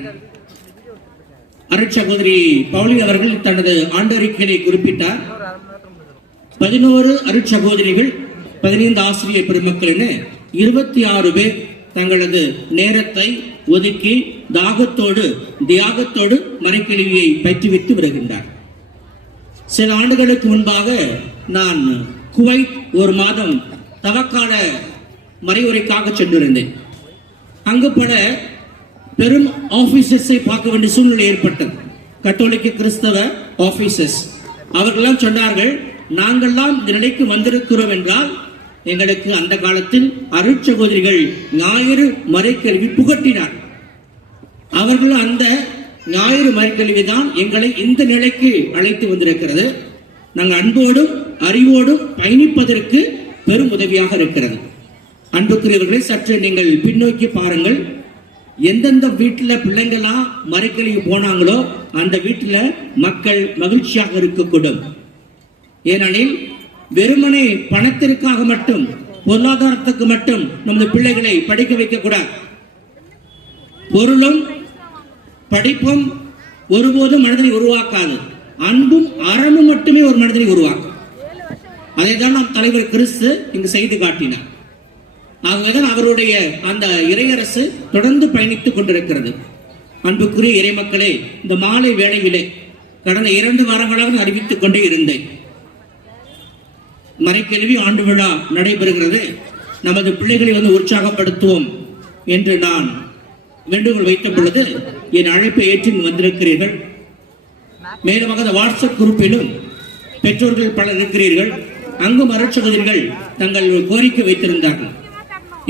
அருட்சகோதரி பவுலி அவர்கள் தனது ஆண்டறிக்கையை குறிப்பிட்டார். 11 அருட்சகோதரிகள், 15 ஆசிரியர் பெருமக்கள் என 26 பேர் தங்களது நேரத்தை ஒதுக்கி தாகத்தோடு தியாகத்தோடு மறைக்கல்வியை பயிற்றுவித்து வருகின்றார். சில ஆண்டுகளுக்கு முன்பாக நான் குவைத் ஒரு மாதம் தவக்கால மறைவுரைக்காக சென்றிருந்தேன். அங்கு பல பெரும் ஆபீசர்ஸை பார்க்க வேண்டிய சூழ்நிலை ஏற்பட்டது. கத்தோலிக்க கிறிஸ்தவ ஆபீசர்ஸ் அவர்களெல்லாம் சொன்னார்கள், நாங்கள்லாம் இந்த நிலைக்கு வந்திருக்கிறோம் என்றால் எங்களுக்கு அந்த காலத்தில் அருட்சகோதரிகள் ஞாயிறு மறைக்கல்வி புகட்டினார். அவர்கள் அந்த ஞாயிறு மறைக்கல்வி தான் எங்களை இந்த நிலைக்கு அழைத்து வந்திருக்கிறது. நாங்கள் அன்போடும் அறிவோடும் பயணிப்பதற்கு பெரும் உதவியாக இருக்கிறது. அன்புக்குரியவர்களை சற்று நீங்கள் பின்னோக்கி பாருங்கள். எந்தெந்த வீட்டில் பிள்ளைங்களா மறைக்கல்வி போனாங்களோ அந்த வீட்டில் மக்கள் மகிழ்ச்சியாக இருக்கக்கூடும். ஏனெனில் வெறுமனே பணத்திற்காக மட்டும் பொருளாதாரத்துக்கு மட்டும் நமது பிள்ளைகளை படிக்க வைக்க கூடாது. பொருளும் படிப்பும் ஒருபோதும் மனிதனை உருவாக்காது. அன்பும் அறமும் மட்டுமே ஒரு மனிதனை உருவாக்கும். அதை தான் நம் தலைவர் கிறிஸ்து இங்கு செய்து காட்டினார். ஆகவேதான் அவருடைய அந்த இறையரசு தொடர்ந்து பயணித்துக் கொண்டிருக்கிறது. அன்புக்குரிய இறைமக்களே, இந்த மாலை வேளையிலே கடந்த 2 வாரங்களாக அறிவித்துக் கொண்டே இருந்தேன். மறைக்கல்வி ஆண்டு விழா நடைபெறுகிறது, நமது பிள்ளைகளை உற்சாகப்படுத்துவோம் என்று நான் வேண்டுகோள் வைத்த பொழுது என் அழைப்பை ஏற்றி வந்திருக்கிறீர்கள். மேலும் அந்த வாட்ஸ்அப் குரூப்பிலும் பெற்றோர்கள் பலர் இருக்கிறீர்கள். அங்கும் அருட்சகோதரிகள் தங்கள் கோரிக்கை வைத்திருந்தார்கள்.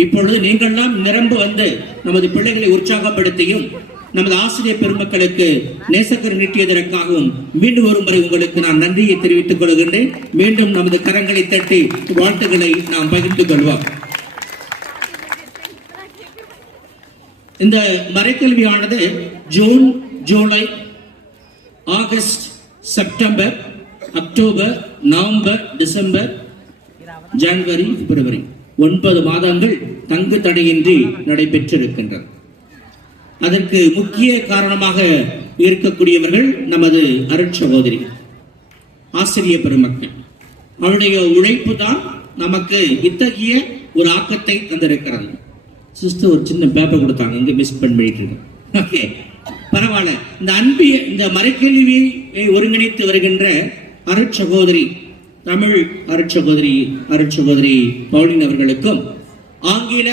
இப்பொழுது நீங்கள்லாம் நிரம்ப வந்து நமது பிள்ளைகளை உற்சாகப்படுத்தியும் நமது ஆசிரியர் பெருமக்களுக்கு நேசக்கரை நீட்டியதற்காகவும் மீண்டும் ஒரு முறை உங்களுக்கு நான் நன்றியை தெரிவித்துக் கொள்கின்றேன். மீண்டும் நமது கரங்களை தட்டி வாழ்த்துக்களை நாம் பகிர்ந்து கொள்வோம். இந்த மறைக்கல்வியானது June, July, August, September, October, November, December, ஜனவரி, பிப்ரவரி 9 மாதங்கள் தங்கு தடையின்றி நடைபெற்றிருக்கின்றன. அதற்கு முக்கிய காரணமாக இருக்கக்கூடியவர்கள் நமது அருட்சகோதரி ஆசிரியர் பெருமக்கள். அவருடைய உழைப்பு தான் நமக்கு இத்தகைய ஒரு ஆக்கத்தை தந்திருக்கிறது. சிஸ்டர் ஒரு சின்ன பேப்பர் கொடுத்தாங்க, இங்க மிஸ் பண்ணிட்டு இருக்கேன். ஓகே, பரவாயில்ல. இந்த அன்பிய இந்த மறைக்கல்வியை ஒருங்கிணைத்து வருகின்ற அருட்சகோதரி, தமிழ் அருட்சகோதரி பவுலின் அவர்களுக்கும், ஆங்கில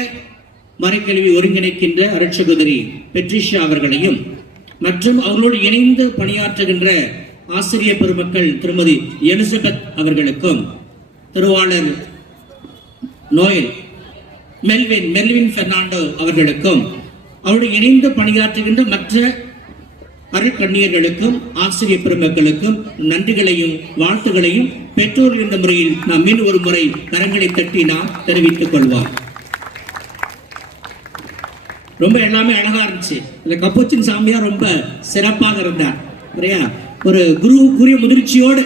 மறைக்கல்வி ஒருங்கிணைக்கின்ற அருட்சகோதரி பெட்ரிஷா அவர்களையும், மற்றும் அவர்களோடு இணைந்து பணியாற்றுகின்ற ஆசிரியர் பெருமக்கள் திருமதி எலிசபெத் அவர்களுக்கும், திருவாளர் நோயல் மெல்வின் பெர்னாண்டோ அவர்களுக்கும், அவருடன் இணைந்து பணியாற்றுகின்ற மற்ற அருட்கண்ணியர்களுக்கும் ஆசிரியர் பெருமக்களுக்கும் நன்றிகளையும் வாழ்த்துகளையும் பெற்றோர்கள் என்ற முறையில் நாம் மீண்டும் ஒரு முறை கரங்களை தட்டி நாம் தெரிவித்துக் கொள்வோம். ரொம்ப எல்லாமே அழகா இருந்துச்சு. இந்த கப்போச்சின் சாமியார் ரொம்ப சிறப்பாக இருந்தார். சரியா, ஒரு குருவுக்குரிய முதிர்ச்சியோடு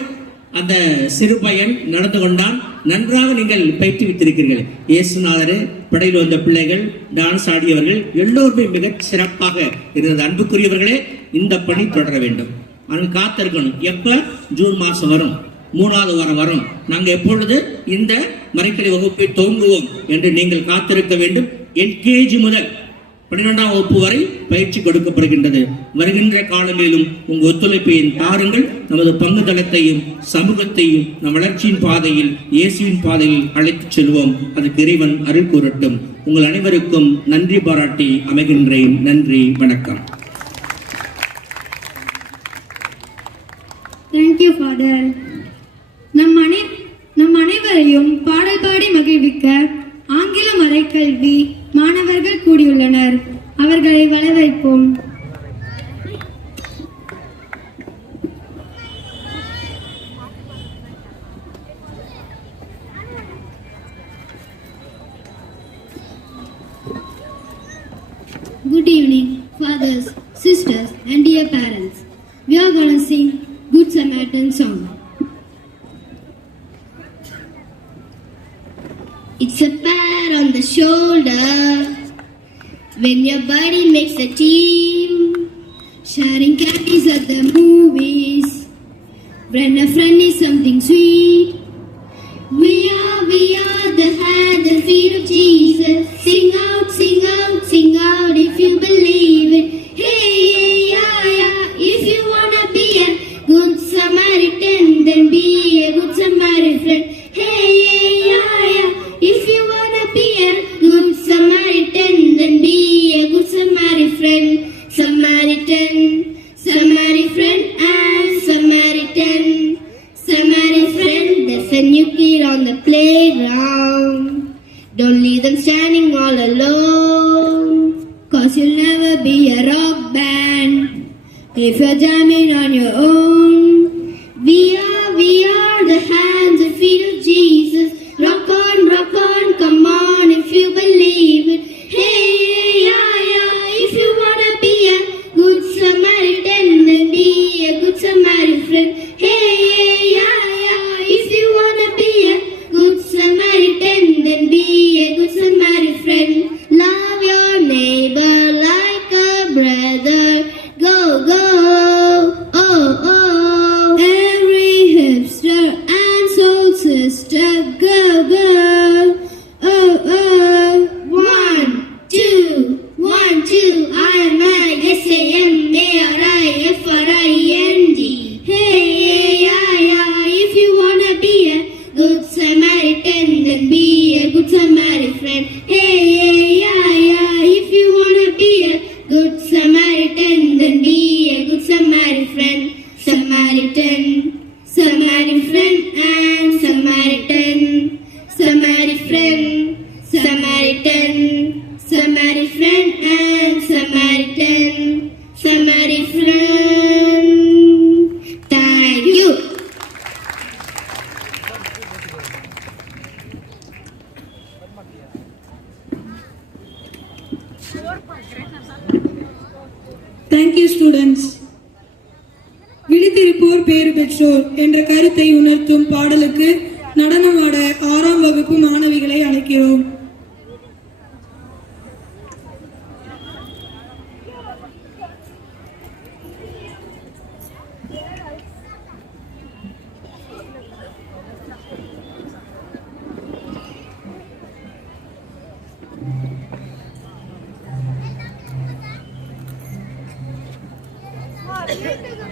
அந்த சிறு பையன் நடந்து கொண்டான். நன்றாக நீங்கள் பயிற்றுவித்திருக்கிறீர்கள். இயேசுநாதர், படையில் வந்த பிள்ளைகள், டான்ஸ் ஆடியவர்கள் எல்லோருமே மிக சிறப்பாக இருந்தது. அன்புக்குரியவர்களே, இந்த பணி தொடர வேண்டும். அவனுக்கு காத்திருக்கணும். எப்ப ஜூன் மாசம் வரும், 3வது வாரம் வரும், நாங்க எப்பொழுது இந்த மறைக்கல்வி வகுப்பை துவங்குவோம் என்று நீங்கள் காத்திருக்க வேண்டும். எல்கேஜி முதல் 12ஆம் வகுப்பு வரை பயிற்சி கொடுக்கப்படுகின்றது. வருகின்ற காலங்களிலும் உங்கள் ஒத்துழைப்பை தாருங்கள். நமது பங்கு தளத்தையும் சமூகத்தையும் நம் வளர்ச்சியின் பாதையில், இயேசுவின் பாதையில் அழைத்துச் செல்வோம். அதுக்கு இறைவன் அருள் கூறட்டும். உங்கள் அனைவருக்கும் நன்றி பாராட்டி அமைகின்றேன். நன்றி, வணக்கம். Thank you father. நம் அனைவரையும் பாடல் பாடி மகிழ்விக்க ஆங்கில மறைக்கல்வி மாணவர்கள் கூடியுள்ளனர். அவர்களை வரவேற்போம். Good evening, fathers, sisters, and dear parents. We are going to sing Good Samaritan song. It's a pat on the shoulder when your buddy makes the team, sharing candies at the movies, when a friend is something sweet. We are the hands and feet of Jesus. Sing out, sing out, sing out if you believe it. Hey, yeah, yeah, yeah. If you wanna be a good Samaritan, then be a good Samaritan. Hey, yeah, yeah, yeah. If you wanna be a good Samaritan, then be a good Samaritan. Samaritan, Samaritan, and Samaritan. Samaritan, there's a new kid on the playground. Don't leave them standing all alone. 'Cause you'll never be a rock band if you're jamming on your own. We are the hands and feet of Jesus. Rock on, come on if you believe it. Hey, yeah, if you wanna be a good Samaritan, then be a good Samaritan. Hey, yeah, if you wanna be a good Samaritan, then be a good Samaritan. Love your neighbor like a brother. Go, oh. Every hipster and soul sister, go, oh. 1, 2, I am SAMARIFRIND. Hey, yeah, if you wanna be a good Samaritan, then be a good Samaritan. Hey, yeah, if you wanna be a good Samaritan, then be a good Samaritan. Samaritan and Samaritan. Samaritan and Samaritan. Samaritan. Thank you. Thank you, students. விழித்திருப்போர் பேறு பெற்றோர் என்ற கருத்தை உணர்த்தும் பாடலுக்கு நடனமாட 6ஆம் வகுப்பு மாணவிகளை அழைக்கிறோம். Pure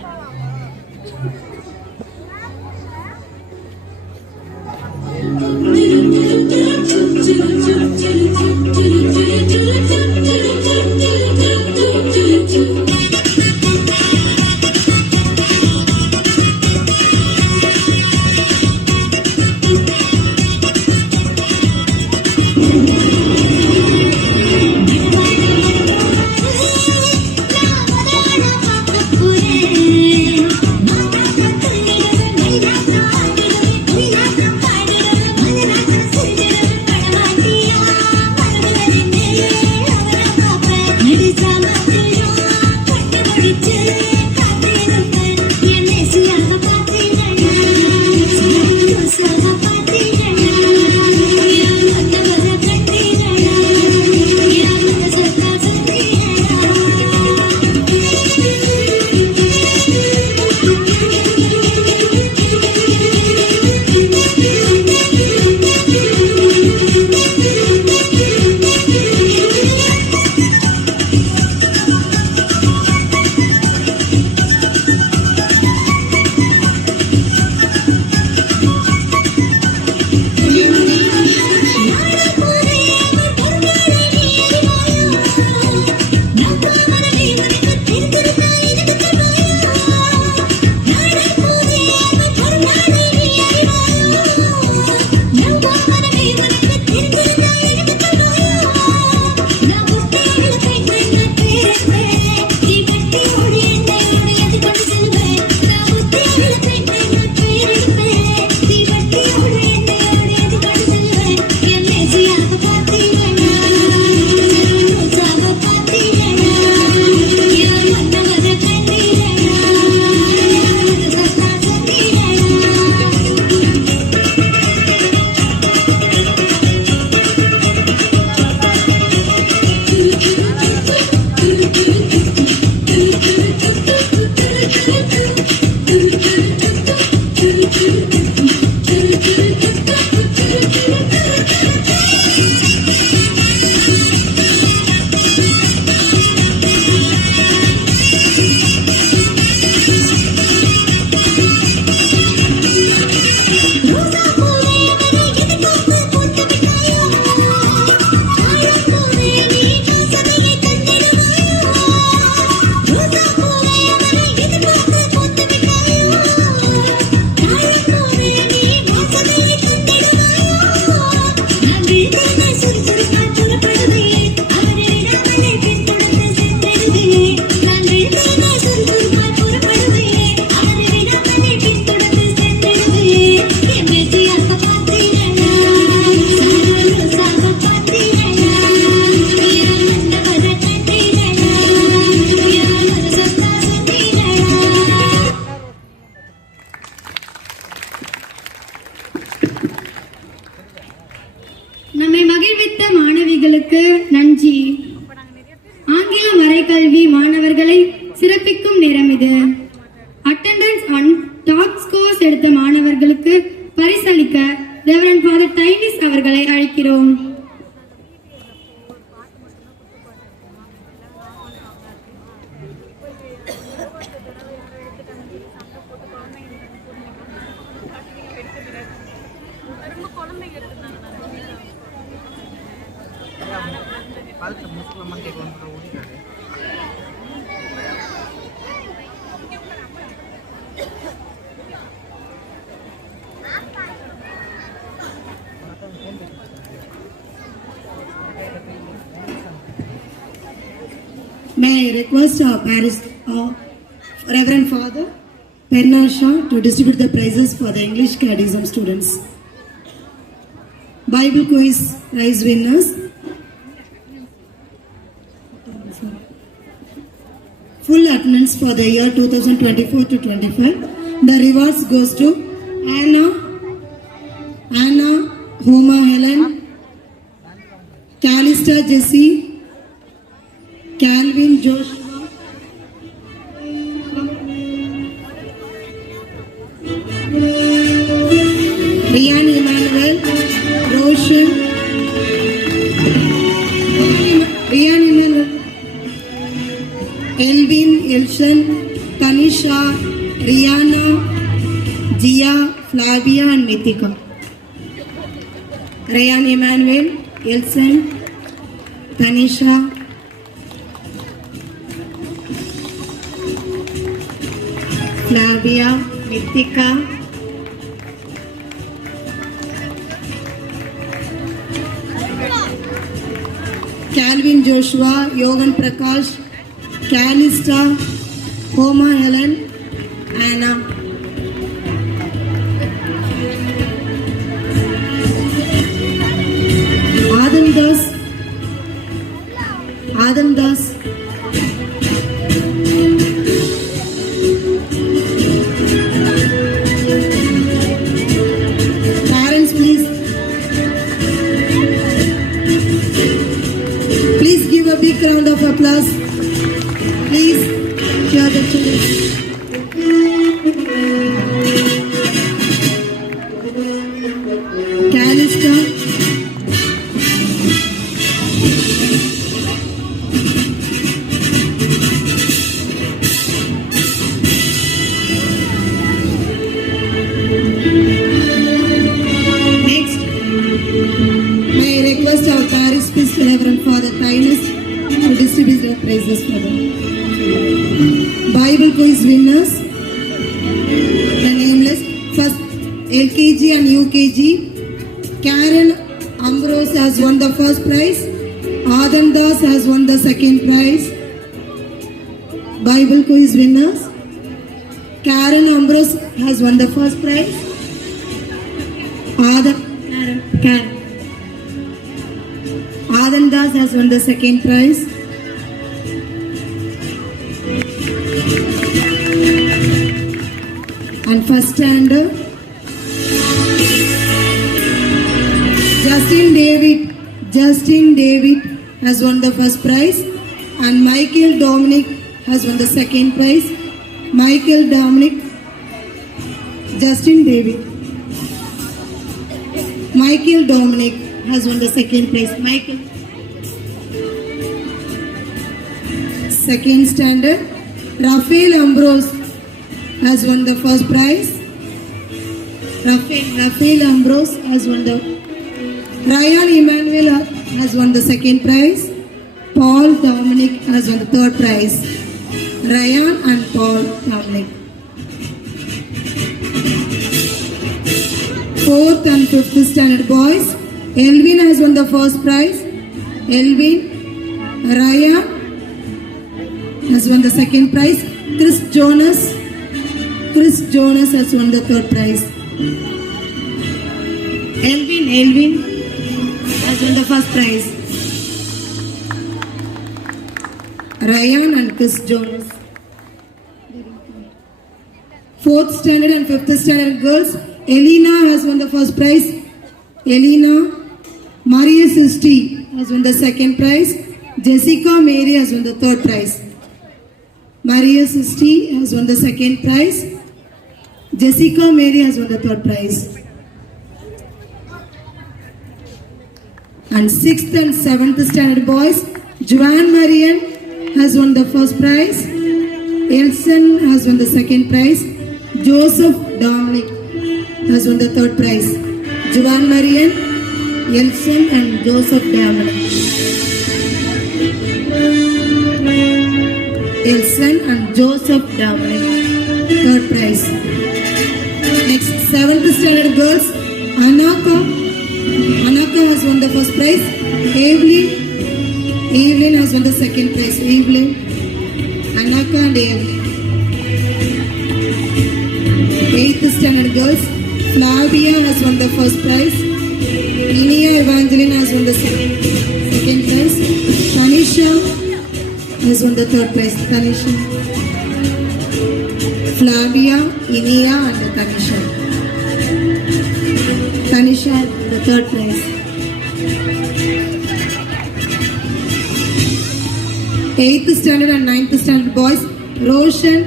ஆசிரியர்களுக்கு நன்றி. ஆங்கில மறைக்கல்வி மாணவர்களை சிறப்பிக்கும் நேரம் இது. அட்டெண்டன்ஸ் அண்ட் டாப் ஸ்கோர்ஸ் எடுத்த மாணவர்களுக்கு பரிசளிக்க ரெவரண்ட் ஃபாதர் டைனிஸ் அவர்களை அழைக்கிறோம். பார்த்து முஸ்லிம் கேட்கணும் ஓடிக்காரு. May I request our parish Reverend Father Pernasha to distribute the prizes for the English Catechism students. Bible quiz prize winners. Full attendance for the year 2024 to 25. The rewards goes to Anna, Homa Helen, Calista Jessie, Calvin Joshua, Rian Emmanuel, Roshan, Rian Emmanuel, Elvin Elson, Tanisha, Rihanna, Jia, Flavia and Mithika. Rian Emmanuel, Elson, Tanisha, Flavia, Mithika, Calvin Joshua, Yogan Prakash, Calista, Homa Helen, Anna. Adam Das, parents, please give a big round of applause. Please cheer the children. Calista, our parish priest, Reverend Father Tynus, to distribute the prizes for them. Bible quiz winners, the nameless, first LKG and UKG. Karen Ambrose has won the first prize. Adam Das has won the second prize. Bible quiz winners, Karen Ambrose has won the first prize. Adam Das has won the second prize. And first standard, Justin David has won the first prize. And Michael Dominic has won the second prize. Justin David. Michael Dominic has won the second place. Michael. Second standard, Raphael Ambrose has won the first prize. Raphael Ambrose has won the. Ryan Emmanuel has won the second prize. Paul Dominic has won the third prize. Ryan and Paul Dominic. Fourth and fifth standard boys, Elvin has won the first prize. Ryan has won the second prize. Chris Jonas has won the third prize. Elvin has won the first prize. Ryan and Chris Jonas. Fourth standard and fifth standard girls, Elena has won the first prize. Maria Sisti has won the second prize. Jessica Mary has won the third prize. Maria Sisti has won the second prize. Jessica Mary has won the third prize. And 6th and 7th standard boys, Joanne Marian has won the first prize. Elson has won the second prize. Joseph Dominic has won the third prize. Joanne Marian, Elson and Joseph Dominic. Elson and Joseph Dominic, third prize. Next, 7th standard girls, Anaka has won the first prize. Evelyn has won the second prize. Evelyn, Anaka and Evelyn. 8th standard girls, Flavia has won the first prize. Inia Evangeline has won the second prize. Tanisha has won the third prize. Tanisha, Flavia, Inia and Tanisha. Tanisha, the third prize. 8th standard and 9th standard boys, Roshan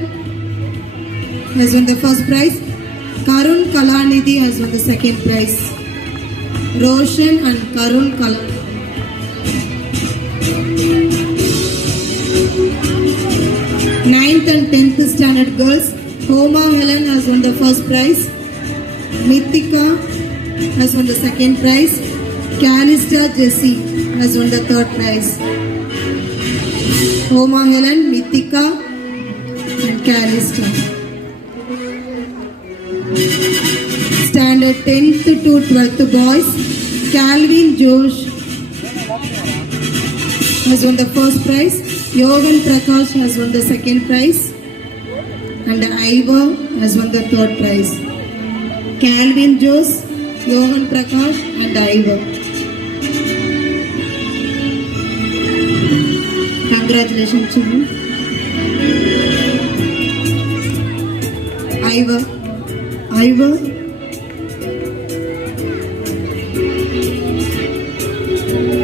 has won the first prize. Karun Kalanidhi has won the second prize. Roshan and Karun Kalanidhi. 9th and 10th standard girls, Homa Helen has won the first prize. Mithika has won the second prize. Calista Jessie has won the third prize. Homa Helen, Mithika and Calista. Standard 10th to 12th boys, Calvin Josh has won the first prize. Yogan Prakash has won the second prize. And Ivor has won the third prize. Calvin Josh, Yogan Prakash and Ivor. Congratulations to you. Ivor.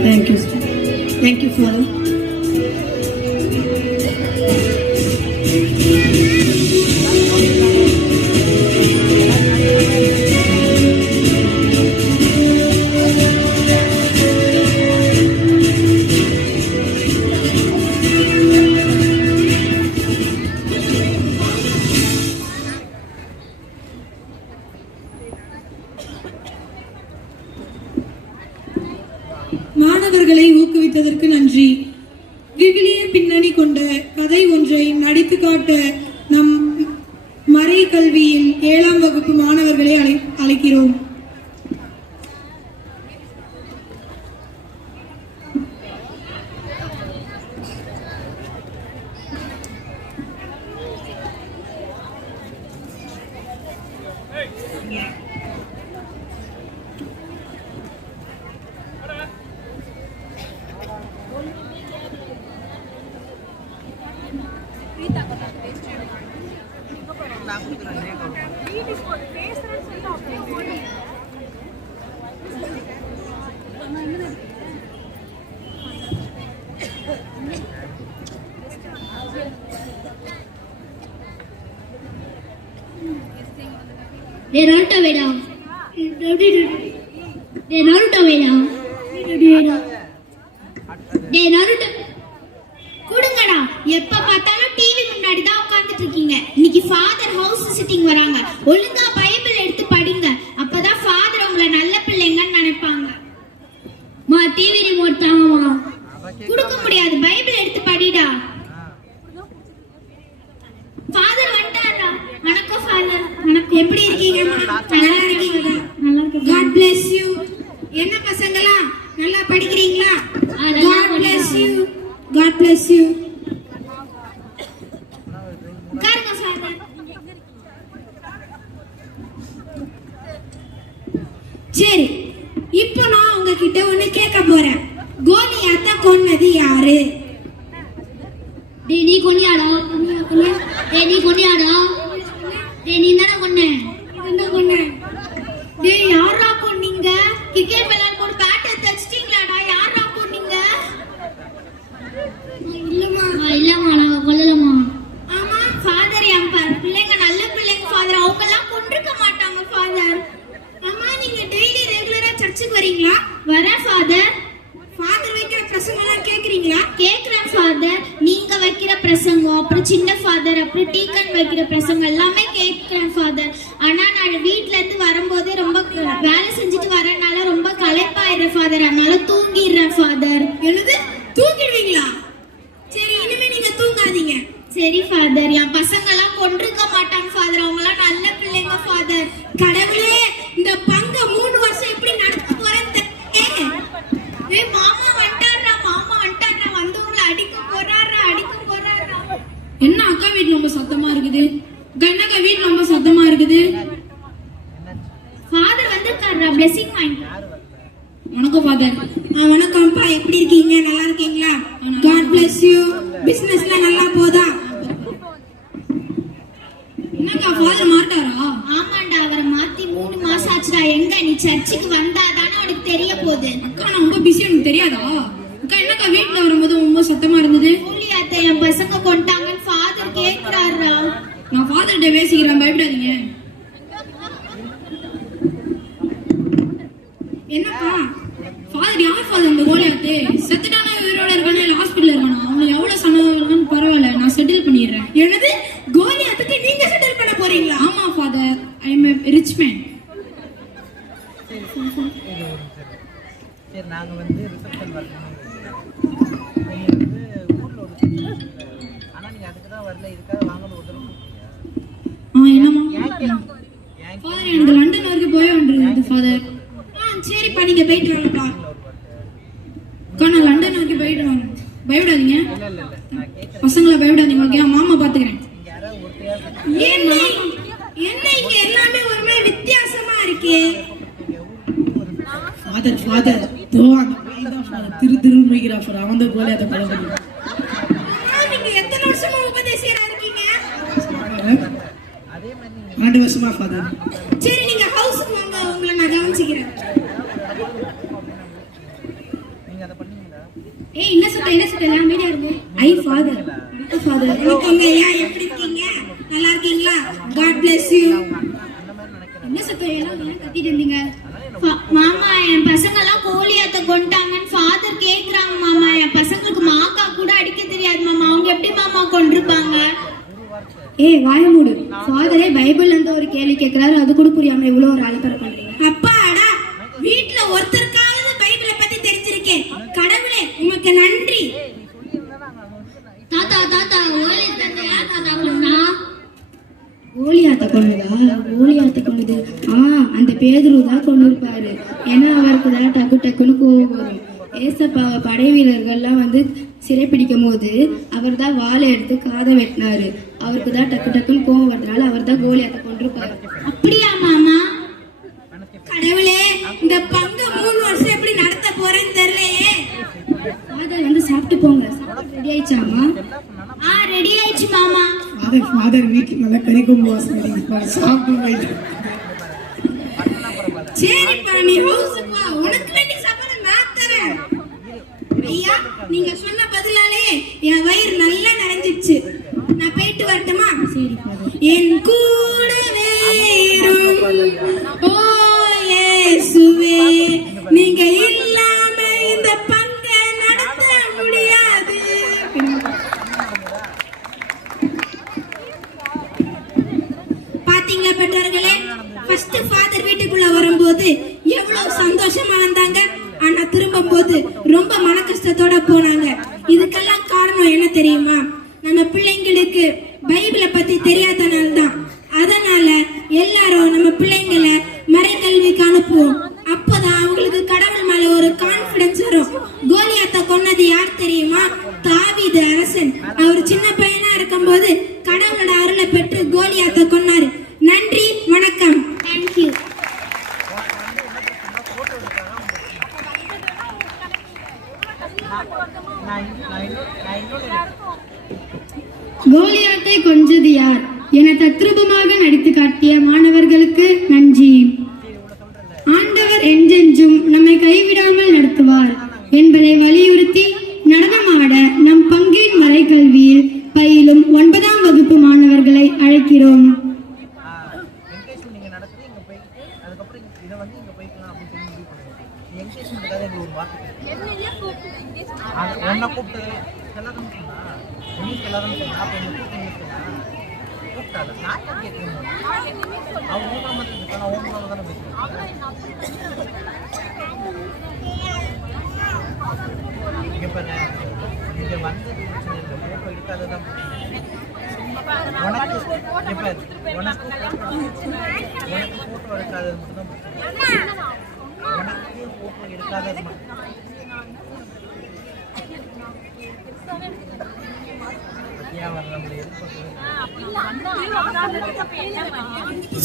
Thank you, sir. Thank you, Father. மாணவர்களை ஊக்குவித்ததற்கு நன்றி. விவிலிய பின்னணி கொண்ட கதை ஒன்றை நடித்து காட்ட நம் மறை கல்வியில் 7ஆம் வகுப்பு மாணவர்களை அழைக்கிறோம். They run away down. They run away down. They run கொடுங்கடா. எப்ப பார்த்தாலும் டிவி முன்னாடி தான் உட்கார்ந்துட்டு இருக்கீங்க. இன்னைக்கு ஃபாதர் ஹவுஸ் சிட்டிங் வராங்க. ஒழுங்கா பைபிள் எடுத்து படிங்க. அப்பதான் ஃபாதர் உங்களை நல்ல பிள்ளைங்கன்னு நினைப்பாங்க. மா டிவி ரிமோட் தாங்கம்மா. கொடுக்க முடியாது. பைபிள் எடுத்து படிடா. ஃபாதர் வந்துட்டாரா? வணக்கம் ஃபாதர். வணக்கம். எப்படி இருக்கீங்க? நல்லா இருக்கீங்களா? நல்லா இருக்கேன். God bless you. என்ன பசங்களா நல்லா படிக்கிறீங்களா? God bless you. God bless you. உட்காருங்க ஃபாதர். சரி, இப்போ நான் உங்ககிட்ட ஒண்ணு கேட்க போறேன். கோலியாத்த கொன்னது யாரு? டேய் நீ கொன்னியாடா? டேய் நீ கொன்னியாடா? டேய் நீ தான கொன்ன? என்ன கொன்ன? டேய் யாரா கொன்னீங்க? கிரிக்கெட் விளையாட ஒரு பேட் எடுத்து அடிச்சிட்டீங்களாடா? யாரா கொன்னீங்க? கேக்குறேன் ஃபாதர். நீங்க வைக்கிற பிரசங்கம், அப்புறம் சின்ன ஃபாதர், அப்புறம் டீக்கன் வைக்கிற பிரசங்கம் எல்லாமே கேட்கிறேன் ஃபாதர். ஆனா நான் வீட்ல இருந்து வரும்போதே ரொம்ப வேலை செஞ்சுட்டு வரனால ரொம்ப களைப்பாயிடுறேன் ஃபாதர். அதனால தூங்கிடுறேன் ஃபாதர். எழுது தூங்கிடுவீங்களா? சரி, இனிமே நீங்க தூங்காதீங்க. சரி ஃபாதர். என் பசங்க எல்லாம் கொண்டிருக்க மாட்டாங்க ஃபாதர். அவங்க எல்லாம் நல்ல பிள்ளைங்க ஃபாதர். கடவுளே, இந்த பங்க 3 வருஷம் எப்படி நடத்த போறேன்னு தெரியல. ஏய் மாமா வந்துட்டாரா, மாமா வந்துட்டாரா, வந்தவங்கள அடிக்க போறாரா. என்ன அக்கா வீட்டு ரொம்ப சத்தமா இருக்குது? கண்ணக்கா வீட்டு ரொம்ப சத்தமா இருக்குது. ஃபாதர் வந்திருக்காரா, blessing வாங்கி. வணக்கம் ஃபாதர். வணக்கம்ப்பா, எப்படி இருக்கீங்க? நல்லா இருக்கீங்களா? God bless you. பிசினஸ்ல நல்லா போதா? என்னக்கா ஃபாதர் மாட்டாரா? ஆமாண்டா, அவரை மாத்தி 3 மாசம் ஆச்சுடா. எங்க நீ சர்ச்சுக்கு வந்தாதானே உனக்கு தெரிய போகுது. அக்கா நான் ரொம்ப பிஸி, எனக்கு தெரியாதா? அக்கா என்னக்கா வீட்டுல வரும்போது ரொம்ப சத்தமா இருந்தது? கூலியாத்த என் பசங்க கொண்டாங்கன்னு ஃபாதர் கேக்குறாரா. நான் ஃபாதர்கிட்ட பேசிக்கிறேன், பயப்படாதீங்க. என்னப்பா ஃபாதர்? யார் ஃபாதர் இந்த கோலியாத்து? செத்துட்டானா, உயிரோட இருக்கானா, இல்ல ஹாஸ்பிட்டல்ல இருக்கானா? அவனை எவ்வளவு சனவனாலும் பரவாயில்ல, நான் செட்டில் பண்ணிடுறேன். என்னது, கோலியாத்துக்கு நீங்க செட்டில் பண்ண போறீங்களா? ஆமா father, I am a rich man. சரி, நாங்கள் வந்து ரிசப்ஷன் வரணும். நீங்கள் வந்து ஊரில் ஒரு ஆனால் நீங்கள் அதுக்கு தான் வரல, இதுக்காக வாங்கணும் ஒரு தடவை. என்னமா ஃபாதர், எனக்கு லண்டன் வரைக்கும் போய் வந்துருந்தது ஃபாதர். சரிப்பா, நீங்க போயிட்டு வாங்கப்பா. அக்கா நான் லண்டன் வரைக்கும் போயிட்டு வாங்க, பயப்படாதீங்க. பசங்களை பயப்படாதீங்க, ஓகே? மாமா பாத்துக்கிறேன். என்ன இங்க எல்லாமே ஒரு மாதிரி வித்தியாசமா இருக்கே? ஃபாதர் தோ அந்த பையன் தான் ஃபாதர், திரு மேய்கிறார். அவன் தான் கோலியாத்தை கொலை பண்ணி. நீங்க எத்தனை வருஷமா உபதேசியரா இருக்கீங்க? 2 வருஷமா ஃபாதர். சரி, நீங்க ஹவுஸ்க்கு வாங்க, உங்களை நான் கவனிச்சுக்கிறேன். நீங்கள் அதை பண்ணீங்களா? ஏய், என்ன சொல்ற எல்லாம் அமைதியா இருங்க. ஐ ஃபாதர். ஃபாதர் வணக்கங்க. ஐயா, எப்படி இருக்கீங்க? நல்லா இருக்கீங்களா? God bless you. என்ன சொல்ற எல்லாம் கத்திட்டு இருந்தீங்க? மாமா, என் பசங்க எல்லாம் கோலியாத்த கொண்டாங்கன்னு ஃபாதர் கேக்குறாங்க மாமா. என் பசங்களுக்கு மாக்கா கூட அடிக்க தெரியாது மாமா. அவங்க எப்படி மாமா கொண்டிருப்பாங்க? ஏய் வாய மூடு. ஃபாதரே பைபிள்ல இருந்து ஒரு கேள்வி கேட்கிறாரு, அது கூட புரியாம இவ்வளவு ஒரு அலப்பறை பண்றீங்க. அப்பாடா, வீட்ல ஒருத்தருக்காவது பைபிளை பத்தி தெரிஞ்சிருக்கேன். கடவுளே உமக்கு நன்றி. தாத்தா ஓலியாத்த யார் தாத்தா கொண்டா? கோலியாத்த கொண்டது அந்த பேதுரு தான் கொண்டு இருப்பாரு. ஏன்னா அவருக்கு தான் டக்குன்னு கோவம் வரும். ஏசப்பாவை படை வீரர்கள்லாம் வந்து சிறைப்பிடிக்கும் போது அவர் தான் வாழை எடுத்து காதை வெட்டினாரு. அவருக்கு தான் டக்குன்னு கோவம் வரதுனால அவர் தான் கோலியாத்த கொண்டிருப்பாரு. அப்படியா மாமா? கடவுளே, இந்த பங்கு 3 வருஷம் எப்படி நடத்த போறேன்னு தெரியலையே. ஃபாதர் வந்து சாப்பிட்டு போங்க. ரெடி ஆயிடுச்சாமா? ரெடி ஆயிடுச்சு மாமா. ஃபாதர் வீட்டுக்கு நல்லா கறி கொண்டு வாசனை சாப்பிட்டு. சரிப்பா, நீ ஹவுஸுக்கு வா, உனக்கு வேண்டிய சாப்பாடு நான் தரேன். ஐயா, நீங்க சொன்ன பதிலாலே என் வயிறு நல்லா நிறைஞ்சிச்சு. நான் போயிட்டு வரட்டுமா? சரி. என் கூடவே இரும் ஓ இயேசுவே, நீங்க இல்லாம இந்த பங்கை நடத்த முடியாது. பாத்தீங்களா பெற்றோர்களே, ஃபர்ஸ்ட் ஃபாதர் வீட்டுக்குள்ள வரும்போது எவ்வளவு சந்தோஷமா வந்தாங்க. ஆனா திரும்பும் போது ரொம்ப மன கஷ்டத்தோட போனாங்க. இதுக்கெல்லாம் காரணம் என்ன தெரியுமா? நம்ம பிள்ளைங்களுக்கு பைபிளை பத்தி தெரியாதனால தான். அதனால எல்லாரும் நம்ம பிள்ளைங்களை மறைக்கல்விக்கு அனுப்புவோம். அப்பதான் அவங்களுக்கு கடவுள் மேல ஒரு கான்பிடன்ஸ் வரும். கோலியாத்தை கொன்னது யார் தெரியுமா? தாவீது அரசன். அவர் சின்ன பையனா இருக்கும்போது கடவுளோட அருளை பெற்று கோலியாத்தை கொன்னாரு. நன்றி, வணக்கம். தேங்க்யூ. கோலியாத்தை கொஞ்சது யார் என தத்ரூபமாக நடித்து காட்டிய மாணவர்களுக்கு நன்றி. ஆண்டவர் என்றென்றும் நம்மை கைவிடாமல் நடத்துவார் என்பதை வலியுறுத்தி நடனமாட நம் பங்கின் மறைக்கல்வியில் பயிலும் 9ஆம் வகுப்பு மாணவர்களை அழைக்கிறோம். என்கேஜ்மெண்ட் நீங்கள் நடத்தி இங்கே போயிட்டு அதுக்கப்புறம் இதை வந்து இங்கே போய்க்கலாம் அப்படின்னு சொல்லி முடிவு பண்ணுவோம். என்கேஜ்மெண்ட்டுக்காக எங்களுக்கு ஒரு வார்த்தை என்ன கூப்பிட்டது எல்லாரும் உங்களுக்கு எல்லாரும் அப்போ என்ன கூப்பிட்டாரு நான் கேட்குறேன் அவங்க ஊர் மாதிரி இருக்காங்க அவங்க ஊரில் தானே பேசுகிறேன் இங்கே பாரு இங்கே வந்தது பிரச்சனை இல்லை ஃபோட்டோ எடுக்காததான் உனக்கு இப்போ உனக்கு ஃபோட்டோ எடுக்காதது மட்டும்தான் உனக்கு ஃபோட்டோ எடுக்காதது மட்டும்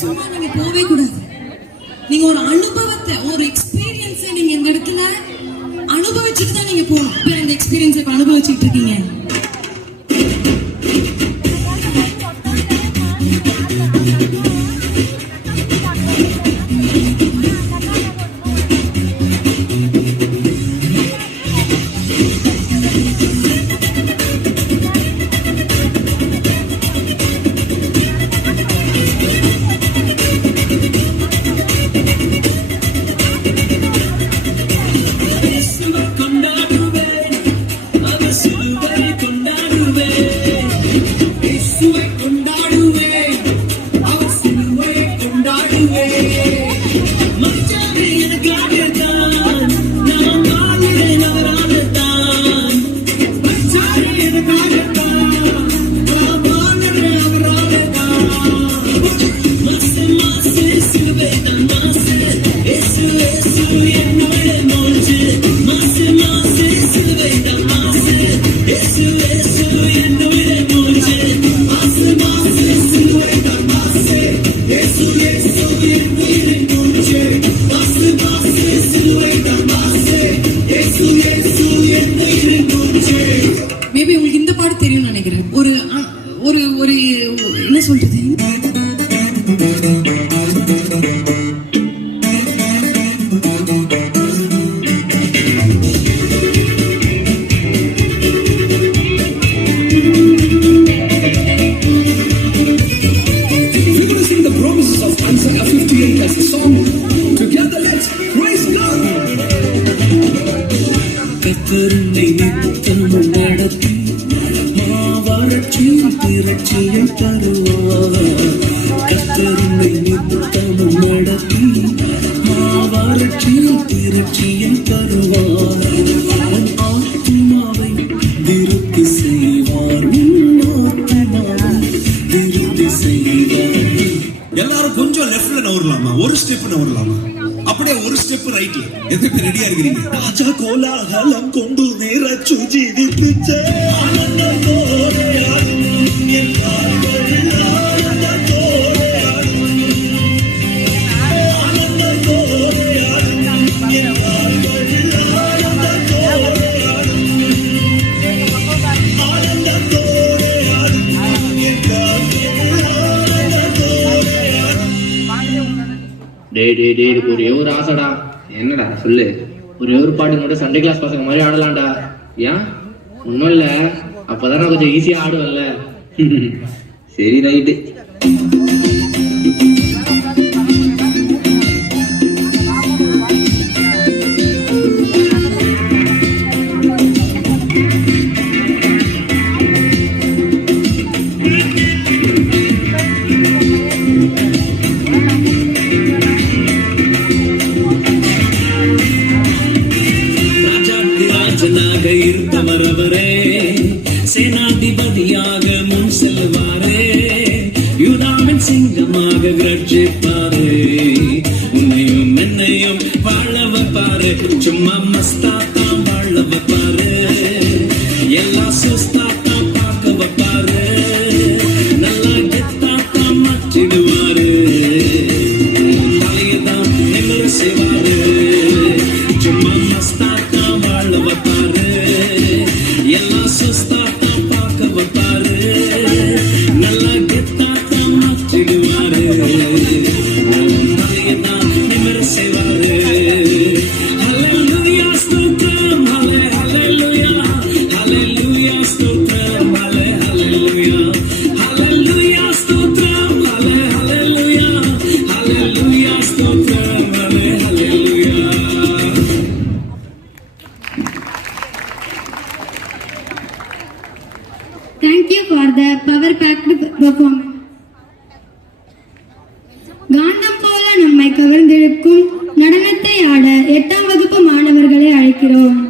சும்மா நீங்க போவே கூடாது. நீங்க ஒரு அனுபவத்தை ஒரு எக்ஸ்பீரியன்ஸை நீங்க இந்த இடத்துல அனுபவிச்சுட்டு தான் நீங்க போகணும். இப்ப இந்த எக்ஸ்பீரியன்ஸை இப்ப அனுபவிச்சுட்டு இருக்கீங்க. மேபி உங்களுக்கு இந்த பாட்டு தெரியும்னு நினைக்கிறேன். ஒரு ஒரு ஒரு என்ன சொல்றது, கத்தருனை நித்தமும் நடத்தி மாவறட்சியும் திரட்சியும் தருவார். கத்தருனை நித்தமும் நடத்தி மாவறட்சியும் திரட்சியும் தருவார். உன் ஆத்மாவை திருப்தி செய்வார். உன் ஆத்மாவை திருப்தி செய்வார். எல்லாரும் கொஞ்சம் லெஃப்ட்ல நவரலாமா, ஒரு ஸ்டெப் நவரலாமா, அப்படியே ஒரு ஸ்டெப் ரைட்ல. எத்தனை பேர் ரெடியா இருக்கிறீங்க? ராஜா கோலாகலம் கொண்டு நேரச்சு ஜீவிப்பிச்ச ஆனந்தத்தோடு ஆடும் என் வாழ்வில் ஆனந்தத்தோடு ஆடும் ஆனந்தத்தோடு ஆடும் என் வாழ்வில் ஆனந்தத்தோடு ஆடும் ஆனந்தத்தோடு ஆடும் என் வாழ்வில் ஆனந்தத்தோடு ஆடும். டேய் ஒரே ஒரு ஆசைடா. என்னடா சொல்லு. ஒரே ஒரு பாட்டு மட்டும் சண்டே கிளாஸ் பசங்க மாதிரி ஆடலாம்டா. ஏன்? ஒன்றும் இல்லை, அப்போதான் நான் கொஞ்சம் ஈஸியாக ஆடுவேன்ல. சரி ரைட்டு. ராஜனாக இருந்தவர் அவரே, சேனாதிபதியாக முன் செல்வாரே. யூதாவின் for the power-packed performance. காந்தம் போல நம்மை கவர்ந்திழுக்கும் நடனத்தை ஆட 8ஆம் வகுப்பு மாணவர்களை அழைக்கிறோம்.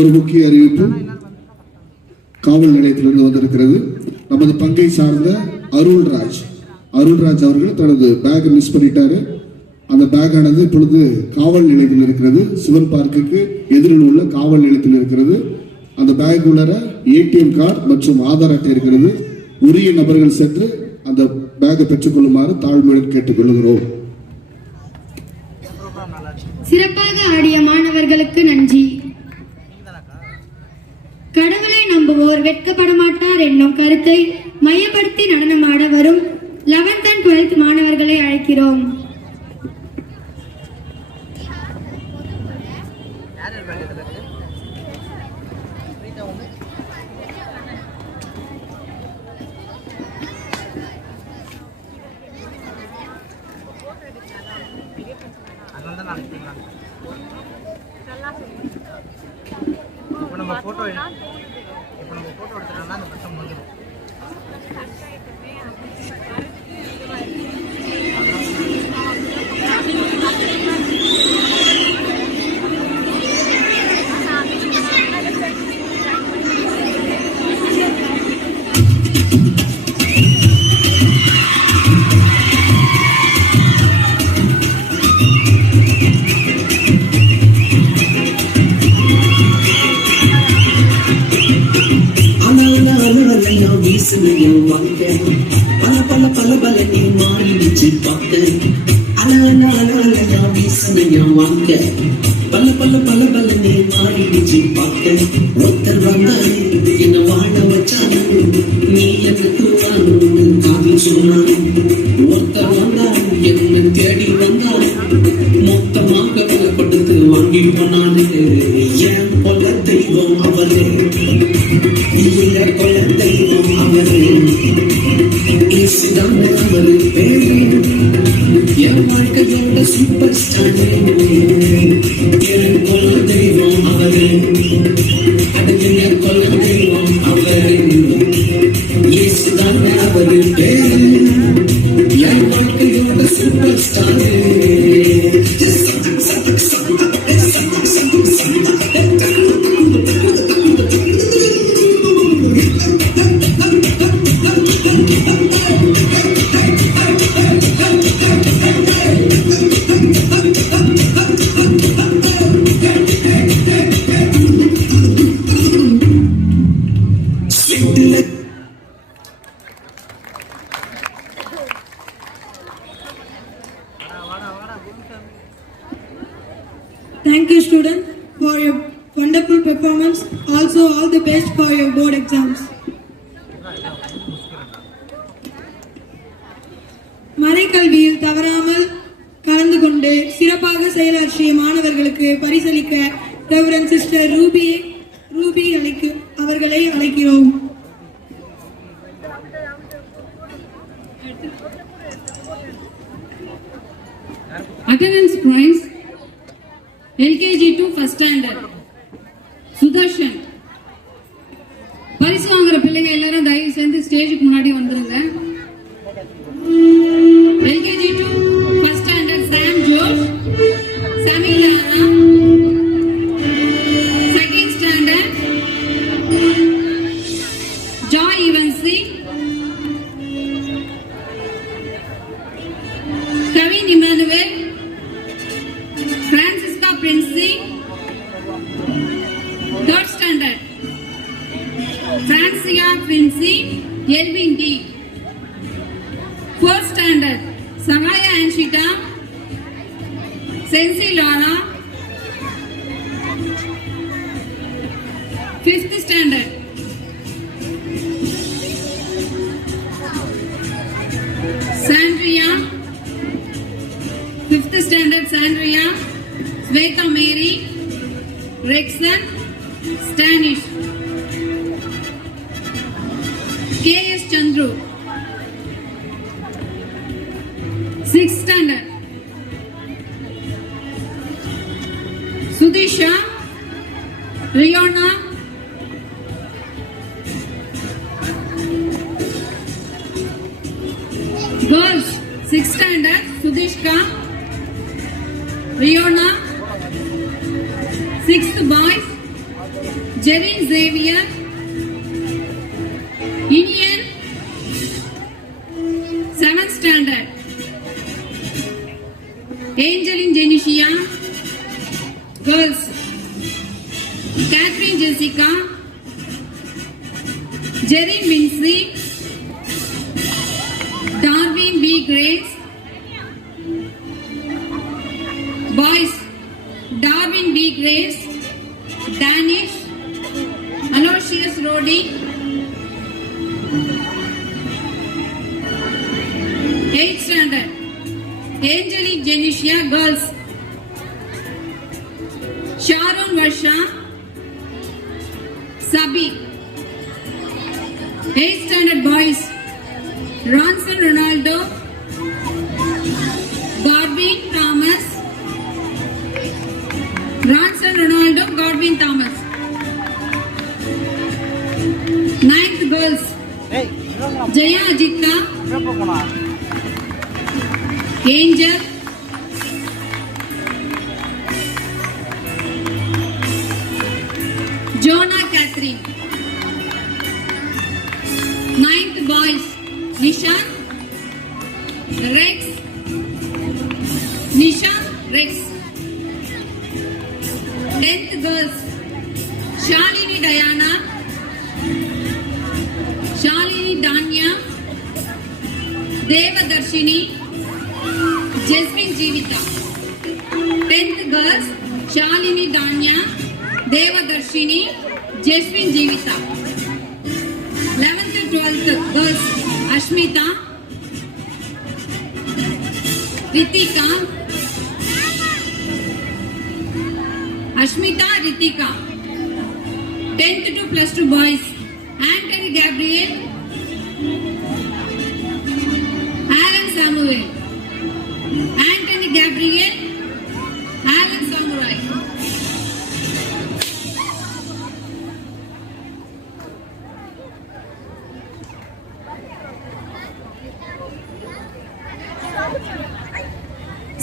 ஒரு முக்கிய அறிவிப்பு காவல் நிலையத்திலிருந்து வந்திருக்கிறது. நமது பங்கை சார்ந்த அருள்ராஜ் அவர்கள் தனது பேக் மிஸ் பண்ணிட்டாரு. அந்த பேக் ஆனது இப்பொழுது காவல் நிலையத்தில் இருக்கிறது. சிவன் பார்க்குக்கு எதிரில் உள்ள காவல் நிலையத்தில் இருக்கிறது. அந்த பேக் உள்ளர ஏடிஎம் கார்டு மற்றும் ஆதார் அட்டை இருக்கிறது. உரிய நபர்கள் சென்று அந்த பேக்கை பெற்றுக்கொள்ளுமாறு தாழ்மையுடன் கேட்டுக்கொள்கிறோம். சிறப்பாக ஆடிய மாணவர்களுக்கு நன்றி. கடவுளை நம்புவோர் வெட்கப்பட மாட்டார் என்னும் கருத்தை மையப்படுத்தி நடனமாட வரும் 11th and 12th மாணவர்களை அழைக்கிறோம். இப்போ நம்ம ஃபோட்டோ எடுத்துட்டோம்னா அந்த பிரச்சனை முடிஞ்சிடும். வீசுனையும் வாங்க பல பல பல பல நீ மாறிடுச்சு பார்க்க அலா வீசுனையும் வாங்க பல பல பல பல நீ மாறிடுச்சு பார்க்க ஒருத்தர் வந்தாரு என்ன வாழ வச்சாரு நீ எனக்கு காதில் சொன்னாரு ஒருத்தர் வந்தாரு என்ன தேடி வந்தாரு மொத்தமாக விலை கொடுத்து வாங்கி போனாரு ஏன் கொல்ல தெய்வம் அவரு கொல்ல தெய்வம் அவரு இயேசுதான் அவரு பேரு என் வாழ்க்கையோட சூப்பர் ஸ்டார் என் கொல்ல தெய்வம் அவரு அது என்ன கொல்ல தெய்வம் அவரு இயேசுதான் அவரு பேரு என் வாழ்க்கையோட super star Thank you, student, for your wonderful performance. Also, all the best for your board exams. மறைக்கல்வியில் தவறாமல் கலந்து கொண்டு சிறப்பாக செயலாற்றிய மாணவர்களுக்கு பரிசளிக்க ரெவரண்ட் சிஸ்டர் ரூபி அவர்களை அழைக்கிறோம். Attendance prize LKG to first standard Sudarshan. பரிசு வாங்குற பிள்ளைங்க எல்லாரும் தயவு செஞ்சு ஸ்டேஜுக்கு முன்னாடி வந்துருங்க. LKG to first standard Sam Josh, Samilana. Second standard Joy Evansi, Kevin Emmanuel, Francisca Princey. Third standard Francia Princey, Elvin D. Fourth standard Savaya Anshita, Sensi Lara. Fifth standard Sandria. Fifth standard Sandria, Sveta Mary, Rexon, Stanish. K.S. Chandru. Sixth standard Sudisha, Riona, girls. Sixth standard Sudishka, Riona. Sixth boys Jerry Xavier, Indian. Seventh standard Angeline Jenicia, girls. Catherine Jessica, Jerry Mincy, Darwin B. Grace. Boys Darwin B. Grace, Danish, Aloysius Rodi. Eighth standard Angelique Jenicia, girls. Sharon Varsha, Sabi. Eighth standard boys Ronson Ronaldo, Godwin Thomas. Ronson Ronaldo, Godwin Thomas. Ninth girls Jaya Ajita, Angel, Jonah Catherine. Ninth Nishan, Rex, Nishan, Rex. 10th girls, Shalini Diana, Shalini Danya, Devadarshini, Jasmine Jeevita. 10th girls, Shalini Danya, Devadarshini, Jasmine Jeevita. 11th and 12th girls, Ashmita, Ritika, Ashmita, Ritika. 10th to plus 2 boys, Anthony Gabriel, Alan Samuel. Anthony Gabriel, Alan Samurai.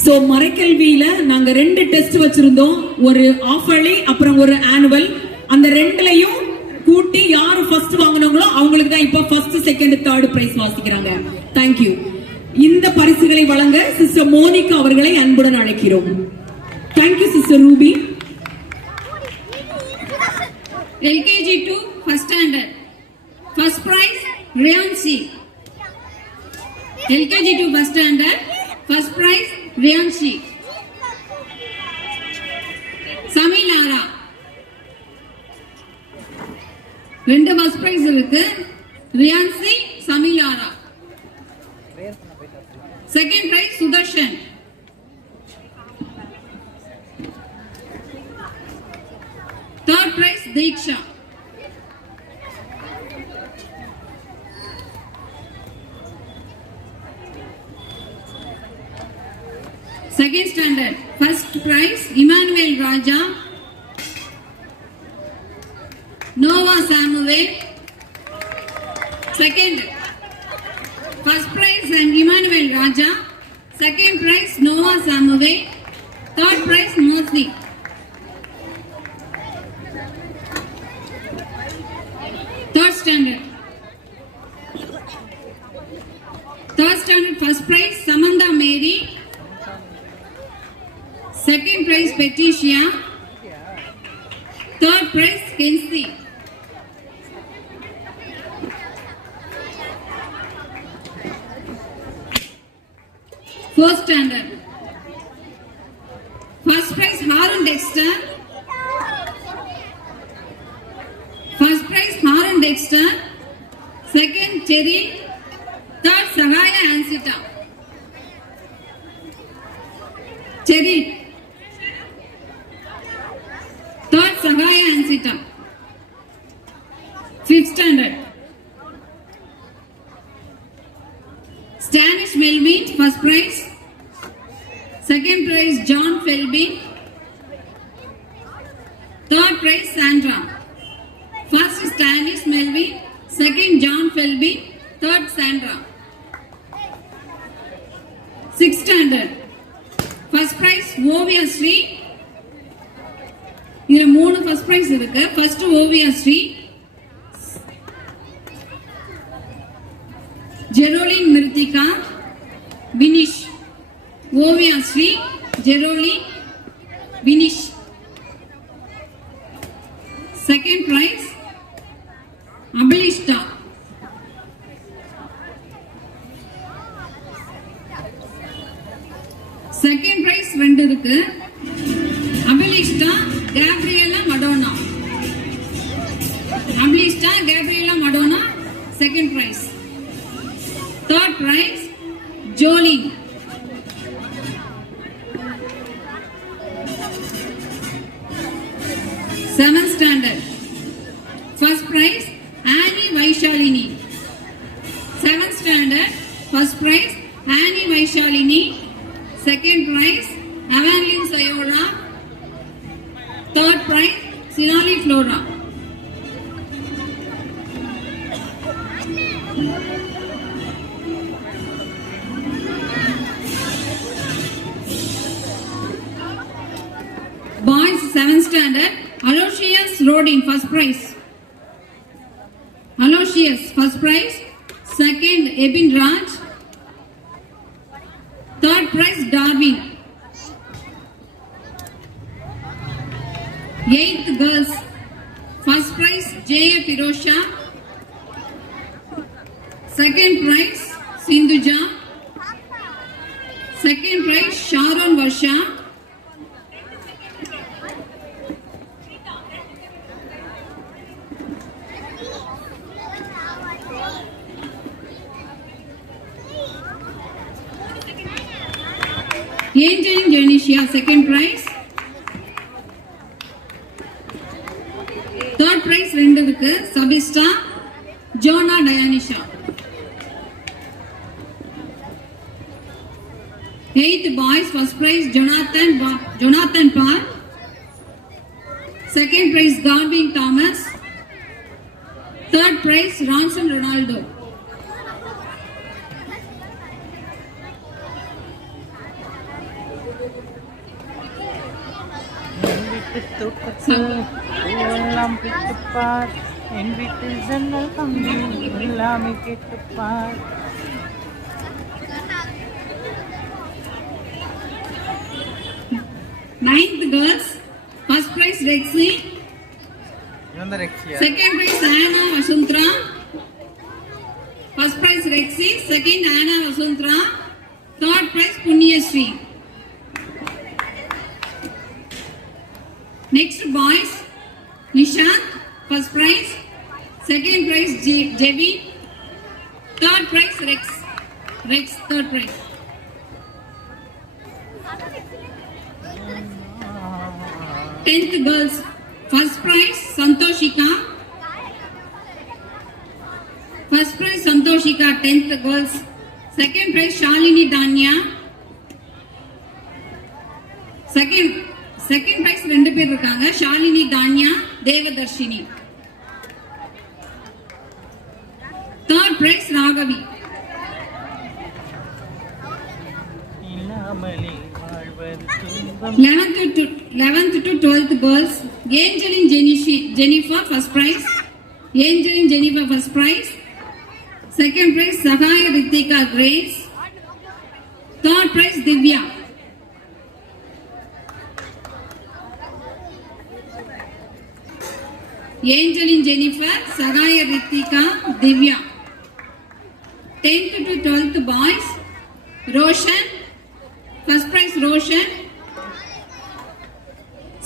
So மறைக்கல்வியில நாங்க 2 test வச்சிருந்தோம், ஒரு ஆஃபர்லி அப்புறம் ஒரு annual. அந்த ரெண்டுலயும் கூட்டி யாரு first வாங்குனாங்களோ அவங்களுக்கு தான் இப்போ ஃபர்ஸ்ட் செகண்ட் தேர்ட் பிரைஸ் வாசிக்கிறாங்க. Thank you. இந்த பரிசுகளை வழங்க சிஸ்டர் மோனிகா அவர்களை அன்புடன் அழைக்கிறோம். Thank you sister Ruby. LKG 2 first standard. First prize Ryanshi. LKG 2 first standard. First prize Ryanshi. Samilara. 2 first prize இருக்கு. Ryanshi, Samilara. Second prize Sudarshan. Third prize Diksha. Second standard. First prize Emmanuel Raja, Noah Samuel. Second. First prize Emmanuel Raja. Second prize Noah Samuel. Third prize Mercy. Third standard. Third standard first prize Samantha Mary. Second prize Patricia. Third prize Kenzie. Fourth standard. First prize Harun Dexter. First prize Harun Dexter. Second Terry. Third Sahaya Ansita. Terry. Third Sahaya Ansita. Fifth standard. Stanish Melvin, first prize. Second prize John Felby. Third prize Sandra. First Stanish Melvin. Second John Felby. Third Sandra. Sixth standard. First prize Ovia Sri. இதுல 3 first prize இருக்கு. First Oviya Sri, Jerolin Mrithika, Vinish. Oviya Sri, Jerolin, Vinish. Second prize Abilishta. Second prize 2 இருக்கு. அபிலிஷ்டா, Gabriela Madonna. Ablista Gabriela Madonna, second prize. Third prize Jolene. Seventh standard. First prize Annie Vaishalini. Seventh standard. First prize Annie Vaishalini. Second prize Evangeline Sayora. Third prize Sinali Flora. Boys 7th standard Aloysius Rodin, first prize. Aloysius, first prize. Second, Ebin Raj. Third prize, Darwin. 8th girls. First prize, Jaya Pirosha. Second prize, Sindhuja. Second prize, Sharon Varsha. Angeline Janicia, second prize. Third prize ரெண்டு இருக்கு. Sabista, Jonah Dianisha. 8th boys, first prize Jonathan Parr. Second prize Garvin Thomas. Third prize Ronson Ronaldo. எல்லாம் பிடிப்பார் என் வீட்டில் ஜன்னல் கம்பி எல்லாமே கேட்டுப்பார். Ninth girls, first prize Rexy. Second prize Anna Vasuntra. First prize Rexy, second Anna Vasuntra. Third prize Punyashree. Next boys, Nishant, first prize. Second prize Jevi. Third prize Rex, third prize. Tenth girls, first prize Santoshika. First prize Santoshika, 10th girls. Second prize Shalini Danya. Second prize ரெண்டு பேர் இருக்காங்க. ஷாலினி தான்யா, Devadarshini. Third prize Raghavi. 11th to 12th girls, Angeline Jennifer, first prize. Angeline Jennifer, first prize. Second prize Sahaya Ritika Grace. Third prize Divya. Angeline Jennifer, Sahaya Ritika, Divya. 10th to 12th boys, Roshan, first prize Roshan.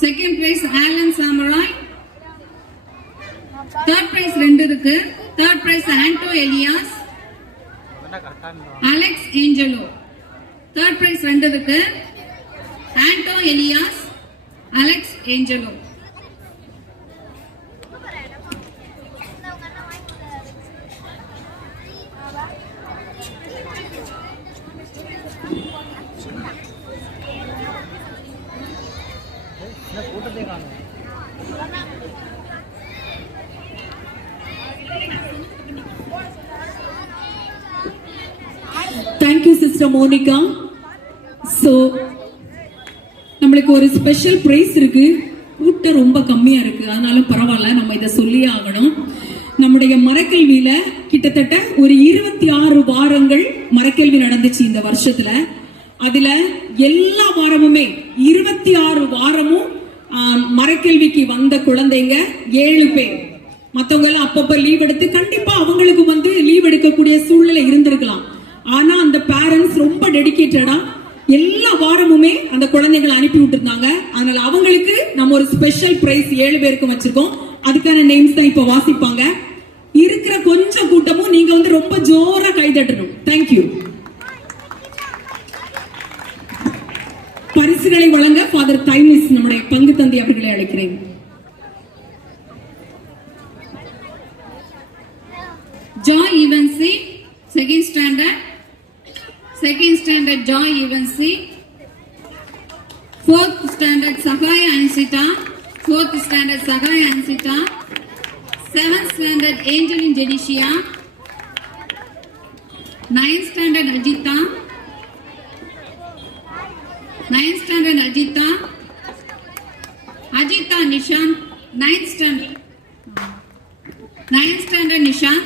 Second prize Alan Samurai. Third prize ரெண்டு இருக்கு. Third prize Anto Elias, Alex Angelo. Third prize ரெண்டு இருக்கு. Anto Elias, Alex Angelo. கூட்டத்தை காணும். Thank you sister Monica. So நம்மளுக்கு ஒரு special price இருக்கு. கூட்டம் ரொம்ப கம்மியா இருக்கு, அதனால பரவாயில்ல, நம்ம இதை சொல்லியே ஆகணும். நம்முடைய மரக்கல்வியில கிட்டத்தட்ட ஒரு 26 வாரங்கள் மரக்கல்வி நடந்துச்சு இந்த வருஷத்துல. அதுல எல்லா வாரமுமே 26 வாரமும் மரக்கல்விக்கு வந்த குழந்தைங்க 7 பேர். மத்தவங்க எல்லாம் அப்பப்ப லீவ் எடுத்து கண்டிப்பா அவங்களுக்கு லீவ் எடுக்கக்கூடிய சூழ்நிலை இருந்திருக்கலாம். ஆனா அந்த பேரண்ட்ஸ் ரொம்ப டெடிகேட்டடா எல்லா வாரமுமே அந்த குழந்தைகளை அனுப்பி விட்டுருந்தாங்க. அதனால அவங்களுக்கு நம்ம ஒரு ஸ்பெஷல் பிரைஸ் 7 பேருக்கு வச்சிருக்கோம். அதுக்கான நேம்ஸ் தான் இப்ப வாசிப்பாங்க. இருக்கிற கொஞ்சம் கூட்டமும் நீங்க ரொம்ப ஜோரா கைதட்டணும். தேங்க்யூ. பரிசுகளை வழங்க ஃபாதர் தைமிஸ் நம்முடைய பங்கு தந்தை அவர்களை அழைக்கிறேன். Joy Evancy, second standard Joy Evancy. Fourth standard Sahaya Ansita. Seventh standard Angeline Janicia. Ninth standard Ajita. Ajita Nishant. Ninth standard Nishant.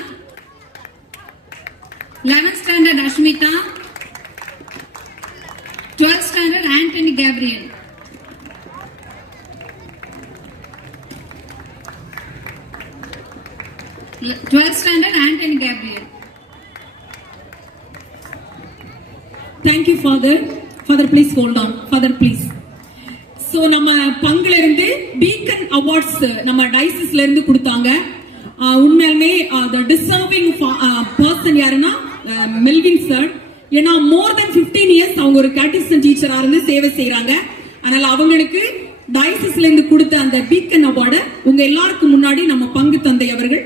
11th standard Ashmita, 12th standard Anthony Gabriel. Twelfth standard Anthony Gabriel. Thank you, Father. Father, please hold on. Father, please. So நம்ம பங்குல இருந்து beacon awards நம்ம டைசிஸ்ல இருந்து கொடுத்தாங்க. உண்மையாலுமே the deserving person யாருன்னா Melvin sir. ஏன்னா more than 15 years அவங்க ஒரு கேட்டிசம் டீச்சரா இருந்து சேவை செய்யறாங்க. அதனால அவங்களுக்கு டைசிஸ்ல இருந்து கொடுத்த அந்த பீக்கன் அவார்டை உங்க எல்லாருக்கும் முன்னாடி நம்ம பங்கு தந்தை அவர்கள்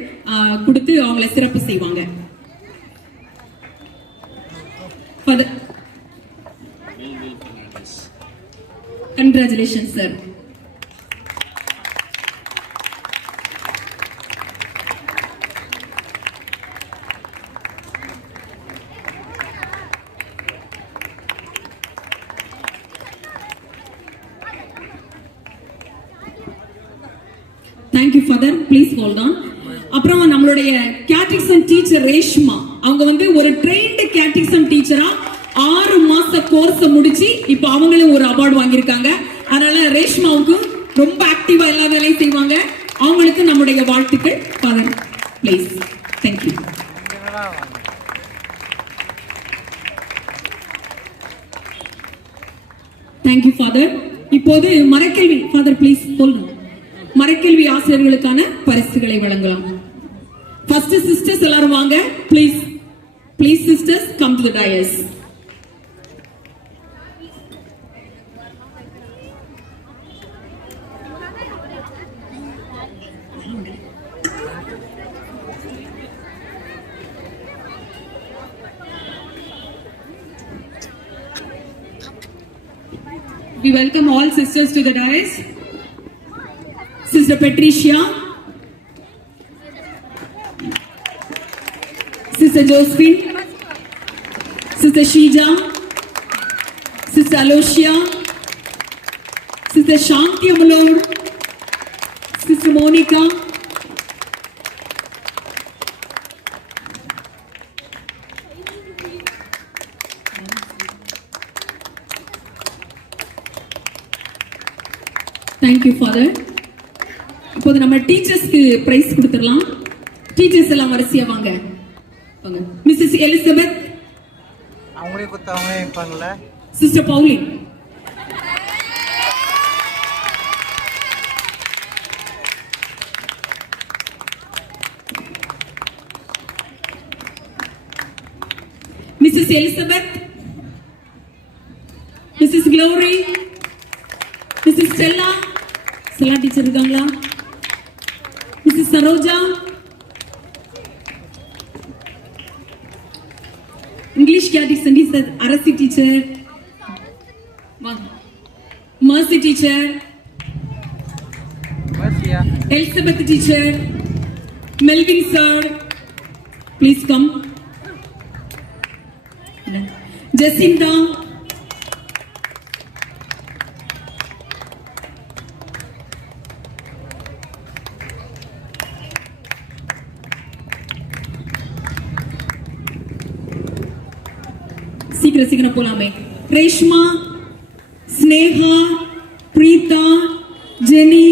கொடுத்து அவங்களை சிறப்பு செய்வாங்க. Congratulations, sir. Thank you, Father. Please hold on. அப்புறம் நம்மளுடைய கேட்டிக்சம் டீச்சர் ரேஷ்மா அவங்க வந்து ஒரு ட்ரெயின்டு கேட்டிக்சம் டீச்சரா 6 மாச கோர்ஸ் முடிச்சு இப்போ அவங்களும் ஒரு அவார்டு வாங்கியிருக்காங்க. அதனால ரேஷ்மாவுக்கு ரொம்ப ஆக்டிவா எல்லா வேலையும் செய்வாங்க. அவங்களுக்கு நம்முடைய வாழ்த்துக்கள். Father please. Thank you. Thank you father. இப்போது மரக்கல்வி ஃபாதர் ப்ளீஸ் சொல்லுங்க. மரக்கல்வி ஆசிரியர்களுக்கான பரிசுகளை வழங்கலாம். ஃபர்ஸ்ட் சிஸ்டர்ஸ் எல்லாரும் வாங்க please. Please sisters come to the dais. We welcome all sisters to the dais. Sister Patricia, Sister Josephine, Sister Shija, Sister Alosia, Sister Shanti Amalur, Sister Monica, thank you, Father. இப்போது நம்ம டீச்சர்ஸ்க்கு price கொடுத்துடலாம். Teachers எல்லாம் வரிசையா வாங்க. Mrs Elizabeth, அவங்களே கொடுத்தவங்க இருப்பாங்கல்ல. Sister Pauline, Mrs Elizabeth, Mrs Glory, Mrs Stella, Stella teacher இருக்காங்களா? Mrs Saroja, English catechism teacher Arasi teacher, Mercy teacher, Elizabeth teacher, Melvin sir please come, Jacinta, சீக்கிரம் போலாமே. Reshma, Sneha, Preetha, Jenny,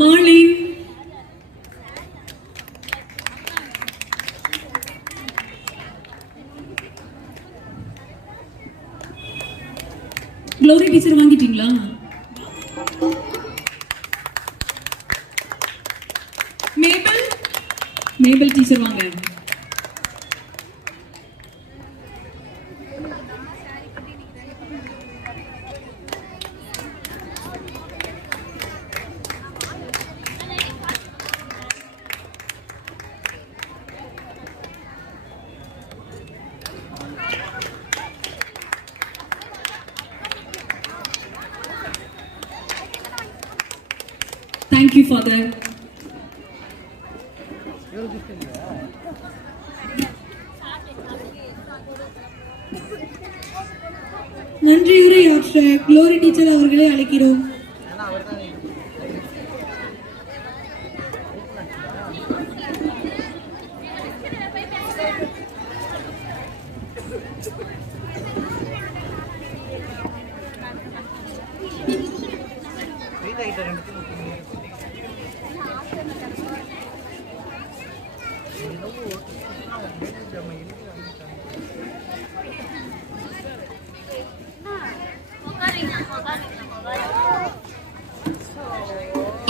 Malin, Glory teacher வாங்கிட்டீங்களா? மேபல் டீச்சர் வாங்க. Thank you, Father. நன்றியுரை ஆற்ற Glory teacher அவர்களை அழைக்கிறோம்.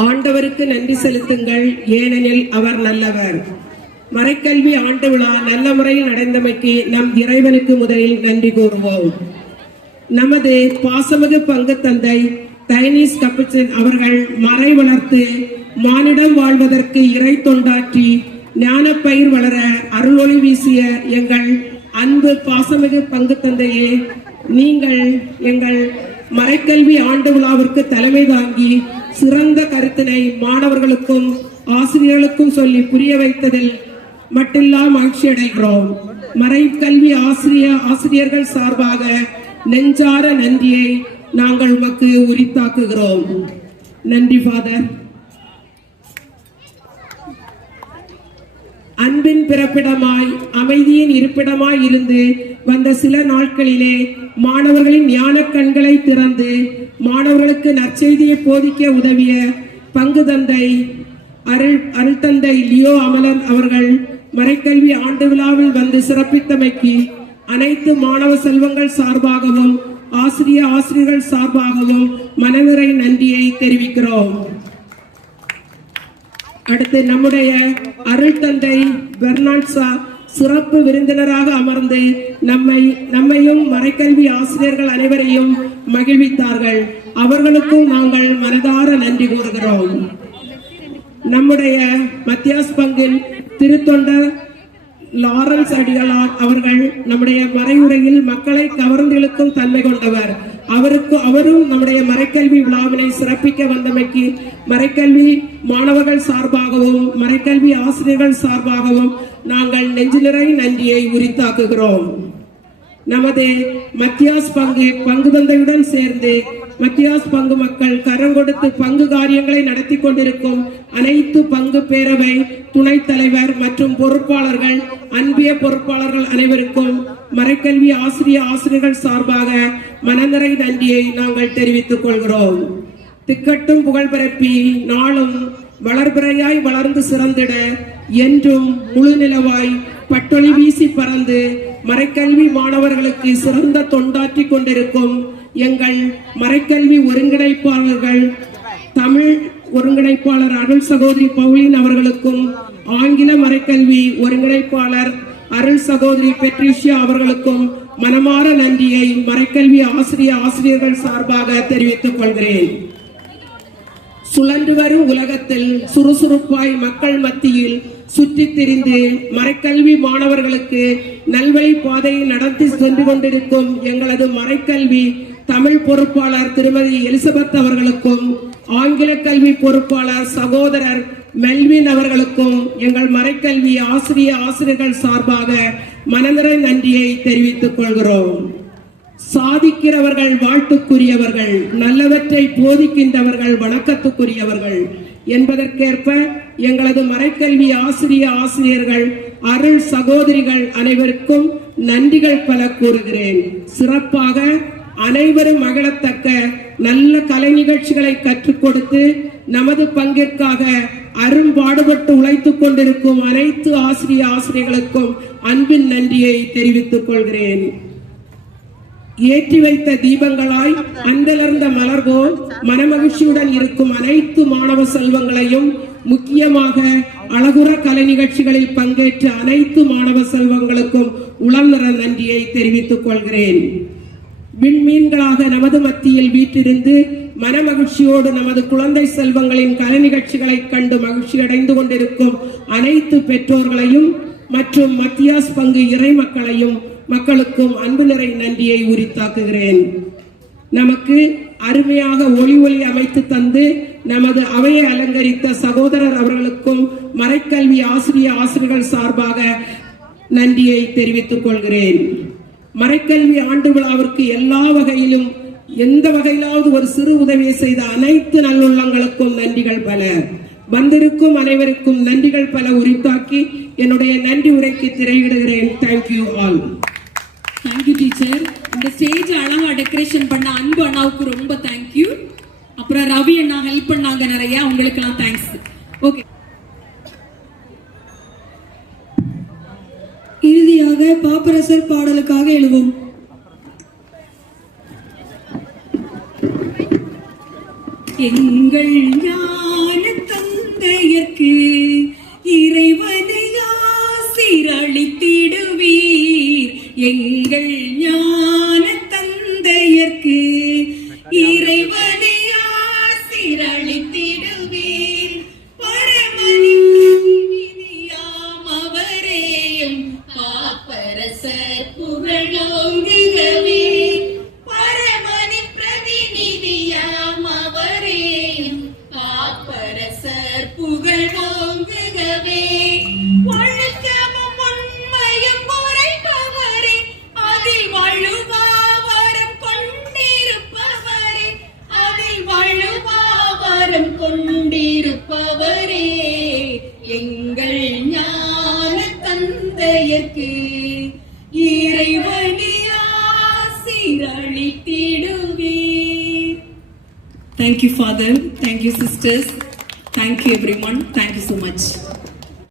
ஆண்டவருக்கு நன்றி செலுத்துங்கள், ஏனெனில் அவர் நல்லவர். மறைக்கல்வி ஆண்டு விழா நல்ல முறையில் நடந்தமைக்கு நம் இறைவனுக்கு முதலில் நன்றி கூறுவோம். நமது பாசமிகு பங்கு தந்தை தைனீஸ் கப்புச்சன் அவர்கள் மறை வளர்த்து மானிடம் வாழ்வதற்கு இறை தொண்டாற்றி ஞானப்பயிர் வளர அருளொளி வீசிய எங்கள் அன்பு பாசமிகு பங்கு தந்தையே, நீங்கள் எங்கள் மறைக்கல்வி ஆண்டு விழாவிற்கு தலைமை தாங்கி சிறந்த கருத்தினை மாணவர்களுக்கும் ஆசிரியர்களுக்கும் சொல்லி புரிய வைத்ததில் மட்டில்லா மகிழ்ச்சி அடைகிறோம். மறைக்கல்வி ஆசிரியர்கள் சார்பாக நெஞ்சார நன்றியை நாங்கள் உமக்கு உரித்தாக்குகிறோம். நன்றி ஃபாதர். அன்பின் பிறப்பிடமாய் அமைதியின் இருப்பிடமாய் இருந்து வந்த சில நாட்களிலே மாணவர்களின் ஞான கண்களை திறந்து மாணவர்களுக்கு நற்செய்தியை போதிக்க உதவிய பங்கு தந்தை அருள் தந்தை லியோ அமலன் அவர்கள் மறைக்கல்வி ஆண்டு விழாவில் வந்து சிறப்பித்தமைக்கு அனைத்து மாணவ செல்வங்கள் சார்பாகவும் ஆசிரியர்கள் சார்பாகவும் மனநிறை நன்றியை தெரிவிக்கிறோம். அடுத்து நம்முடைய அருள் தந்தை பெர்னாட்ஸா சிறப்பு விருந்தினராக அமர்ந்து நம்மையும் மறைக்கல்வி ஆசிரியர்கள் அனைவரையும் மகிழ்வித்தார்கள். அவர்களுக்கும் நாங்கள் மனதார நன்றி கூறுகிறோம். நம்முடைய மத்தியாஸ் பங்கின் திருத்தொண்டர் லாரன்ஸ் அடிகளார் அவர்கள் நம்முடைய மறைவுரையில் மக்களை கவர்ந்திழுக்கும் தன்மை கொண்டவர். அவரும் நம்முடைய மறைக்கல்வி விழாவினை சிறப்பிக்க வந்தமைக்கு மறைக்கல்வி மாணவர்கள் சார்பாகவும் மறைக்கல்வி ஆசிரியர்கள் சார்பாகவும் நாங்கள் நெஞ்சிலிறை நன்றியை உரித்தாக்குகிறோம். நமது மத்தியாஸ் பங்கு தந்தையுடன் சேர்ந்து மத்தியாஸ் பங்கு மக்கள் கரம் கொடுத்து பங்கு காரியங்களை நடத்தி கொண்டிருக்கும் அனைத்து பங்கு பேரவை துணைத் தலைவர் மற்றும் பொறுப்பாளர்கள், அன்பிய பொறுப்பாளர்கள் அனைவருக்கும் மறைக்கல்வி ஆசிரியர்கள் சார்பாக மனநிறை நன்றியை நாங்கள் தெரிவித்துக் கொள்கிறோம். திக்கட்டும் புகழ் பரப்பி நாளும் வளர்பிறையாய் வளர்ந்து சிறந்திட என்றும் முழு நிலவாய் பட்டொளி வீசி பறந்து மறைக்கல்வி மாணவர்களுக்கு சிறந்த தொண்டாற்றி கொண்டிருக்கும் எங்கள் மறைக்கல்வி ஒருங்கிணைப்பாளர்கள் தமிழ் ஒருங்கிணைப்பாளர் அருள் சகோதரி பவுலின் அவர்களுக்கும் ஆங்கில மறைக்கல்வி ஒருங்கிணைப்பாளர் அருள் சகோதரி பெட்ரிஷியா அவர்களுக்கும் மனமார நன்றியை மறைக்கல்வி ஆசிரியர்கள் சார்பாக தெரிவித்துக் கொள்கிறேன். சுழன்று வரும் உலகத்தில் சுறுசுறுப்பாய் மக்கள் மத்தியில் சுற்றித் திரிந்து மறைக்கல்வி மாணவர்களுக்கு நல்வழி பாதையை நடத்தி சென்று கொண்டிருக்கும் எங்களது மறைக்கல்வி தமிழ் பொறுப்பாளர் திருமதி எலிசபெத் அவர்களுக்கும் ஆங்கில கல்வி பொறுப்பாளர் சகோதரர் மெல்வின் அவர்களுக்கும் எங்கள் மறைக்கல்வி ஆசிரியர்கள் சார்பாக மனநிறை நன்றியை தெரிவித்துக் கொள்கிறோம். சாதிக்கிறவர்கள் வாழ்த்துக்குரியவர்கள், நல்லவற்றை போதிக்கின்றவர்கள் வணக்கத்துக்குரியவர்கள் என்பதற்கேற்ப எங்களது மறைக்கல்வி ஆசிரியர்கள் அருள் சகோதரிகள் அனைவருக்கும் நன்றிகள் பல கூறுகிறேன். சிறப்பாக அனைவரும் மகிழத்தக்க நல்ல கலை நிகழ்ச்சிகளை கற்றுக் கொடுத்து நமது பங்கிற்காக அரும்பாடுபட்டு உழைத்துக் கொண்டிருக்கும் அனைத்து ஆசிரியர்களுக்கும் அன்பின் நன்றியை தெரிவித்துக் கொள்கிறேன். ஏற்றி வைத்த தீபங்களாய் அந்தலர்ந்த மலர்போல் மனமகிழ்ச்சியுடன் இருக்கும் அனைத்து மாணவ செல்வங்களையும், முக்கியமாக அழகுற கலை நிகழ்ச்சிகளில் பங்கேற்ற அனைத்து மாணவ செல்வங்களுக்கும் உளம்நிற நன்றியை தெரிவித்துக் கொள்கிறேன். விண்மீன்களாக நமது மத்தியில் வீற்றிருந்து மனமகிழ்ச்சியோடு நமது குழந்தை செல்வங்களின் கலை நிகழ்ச்சிகளை கண்டு மகிழ்ச்சி அடைந்து கொண்டிருக்கும் அனைத்து பெற்றோர்களையும் மற்றும் மத்தியாஸ் பங்கு இறை மக்களுக்கும் அன்பு நிறை நன்றியை உரித்தாக்குகிறேன். நமக்கு அருமையாக ஒளி அமைத்து தந்து நமது அவையை அலங்கரித்த சகோதரர் அவர்களுக்கும் மறைக்கல்வி ஆசிரியர்கள் சார்பாக நன்றியை தெரிவித்துக் கொள்கிறேன். மறைக்கல்வி ஆண்டு விழாவிற்கு எல்லா வகையிலும் எந்த வகையிலாவது ஒரு சிறு உதவியை செய்த அனைத்து நல்லுள்ளங்களுக்கும் நன்றிகள் பல. வந்திருக்கும் அனைவருக்கும் நன்றிகள் பல உரித்தாக்கி என்னுடைய நன்றி உரைக்கு திரையிடுகிறேன். Thank you all. Thank you teacher. இந்த ஸ்டேஜ் அழகா டெக்கரேஷன் பண்ண அன்பு அண்ணாவுக்கு ரொம்ப தேங்க்யூ. அப்புறம் ரவி அண்ணா ஹெல்ப் பண்ணாங்க நிறைய, உங்களுக்கு எல்லாம் தேங்க்ஸ். ஓகே, இறுதியாக பாடலுக்காக பாப்பரசர் பாடலுக்காக எழுவோம். எங்கள் ஞான தந்தையர்க்கு இறைவனை ஆசீரளித்திடுவீர். எங்கள் ஞான தந்தையர்க்கு இறைவனை ஆசீரளித்திடுவீர். பரமனின் விதியாம் அவரேயும் பாப்பரசர் புகழோங்குகவே. பரமனின் பிரதிநிதியாம் அவரேயும் பாப்பரசர் புகழோங்குகவே. ஒழுக்கமும் உண்மையும் உரைப்பவரே, அதில் வழுவாவரம் கொண்டிருப்பவரே, அதில் வழுவாவரம் கொண்டிருப்பவரே. எங்கள் ஞான தந்தையர்க்கு இறைவனை ஆசீரளித்திடுவீர். Thank you, Father. Thank you, sisters. Thank you, everyone. Thank you so much.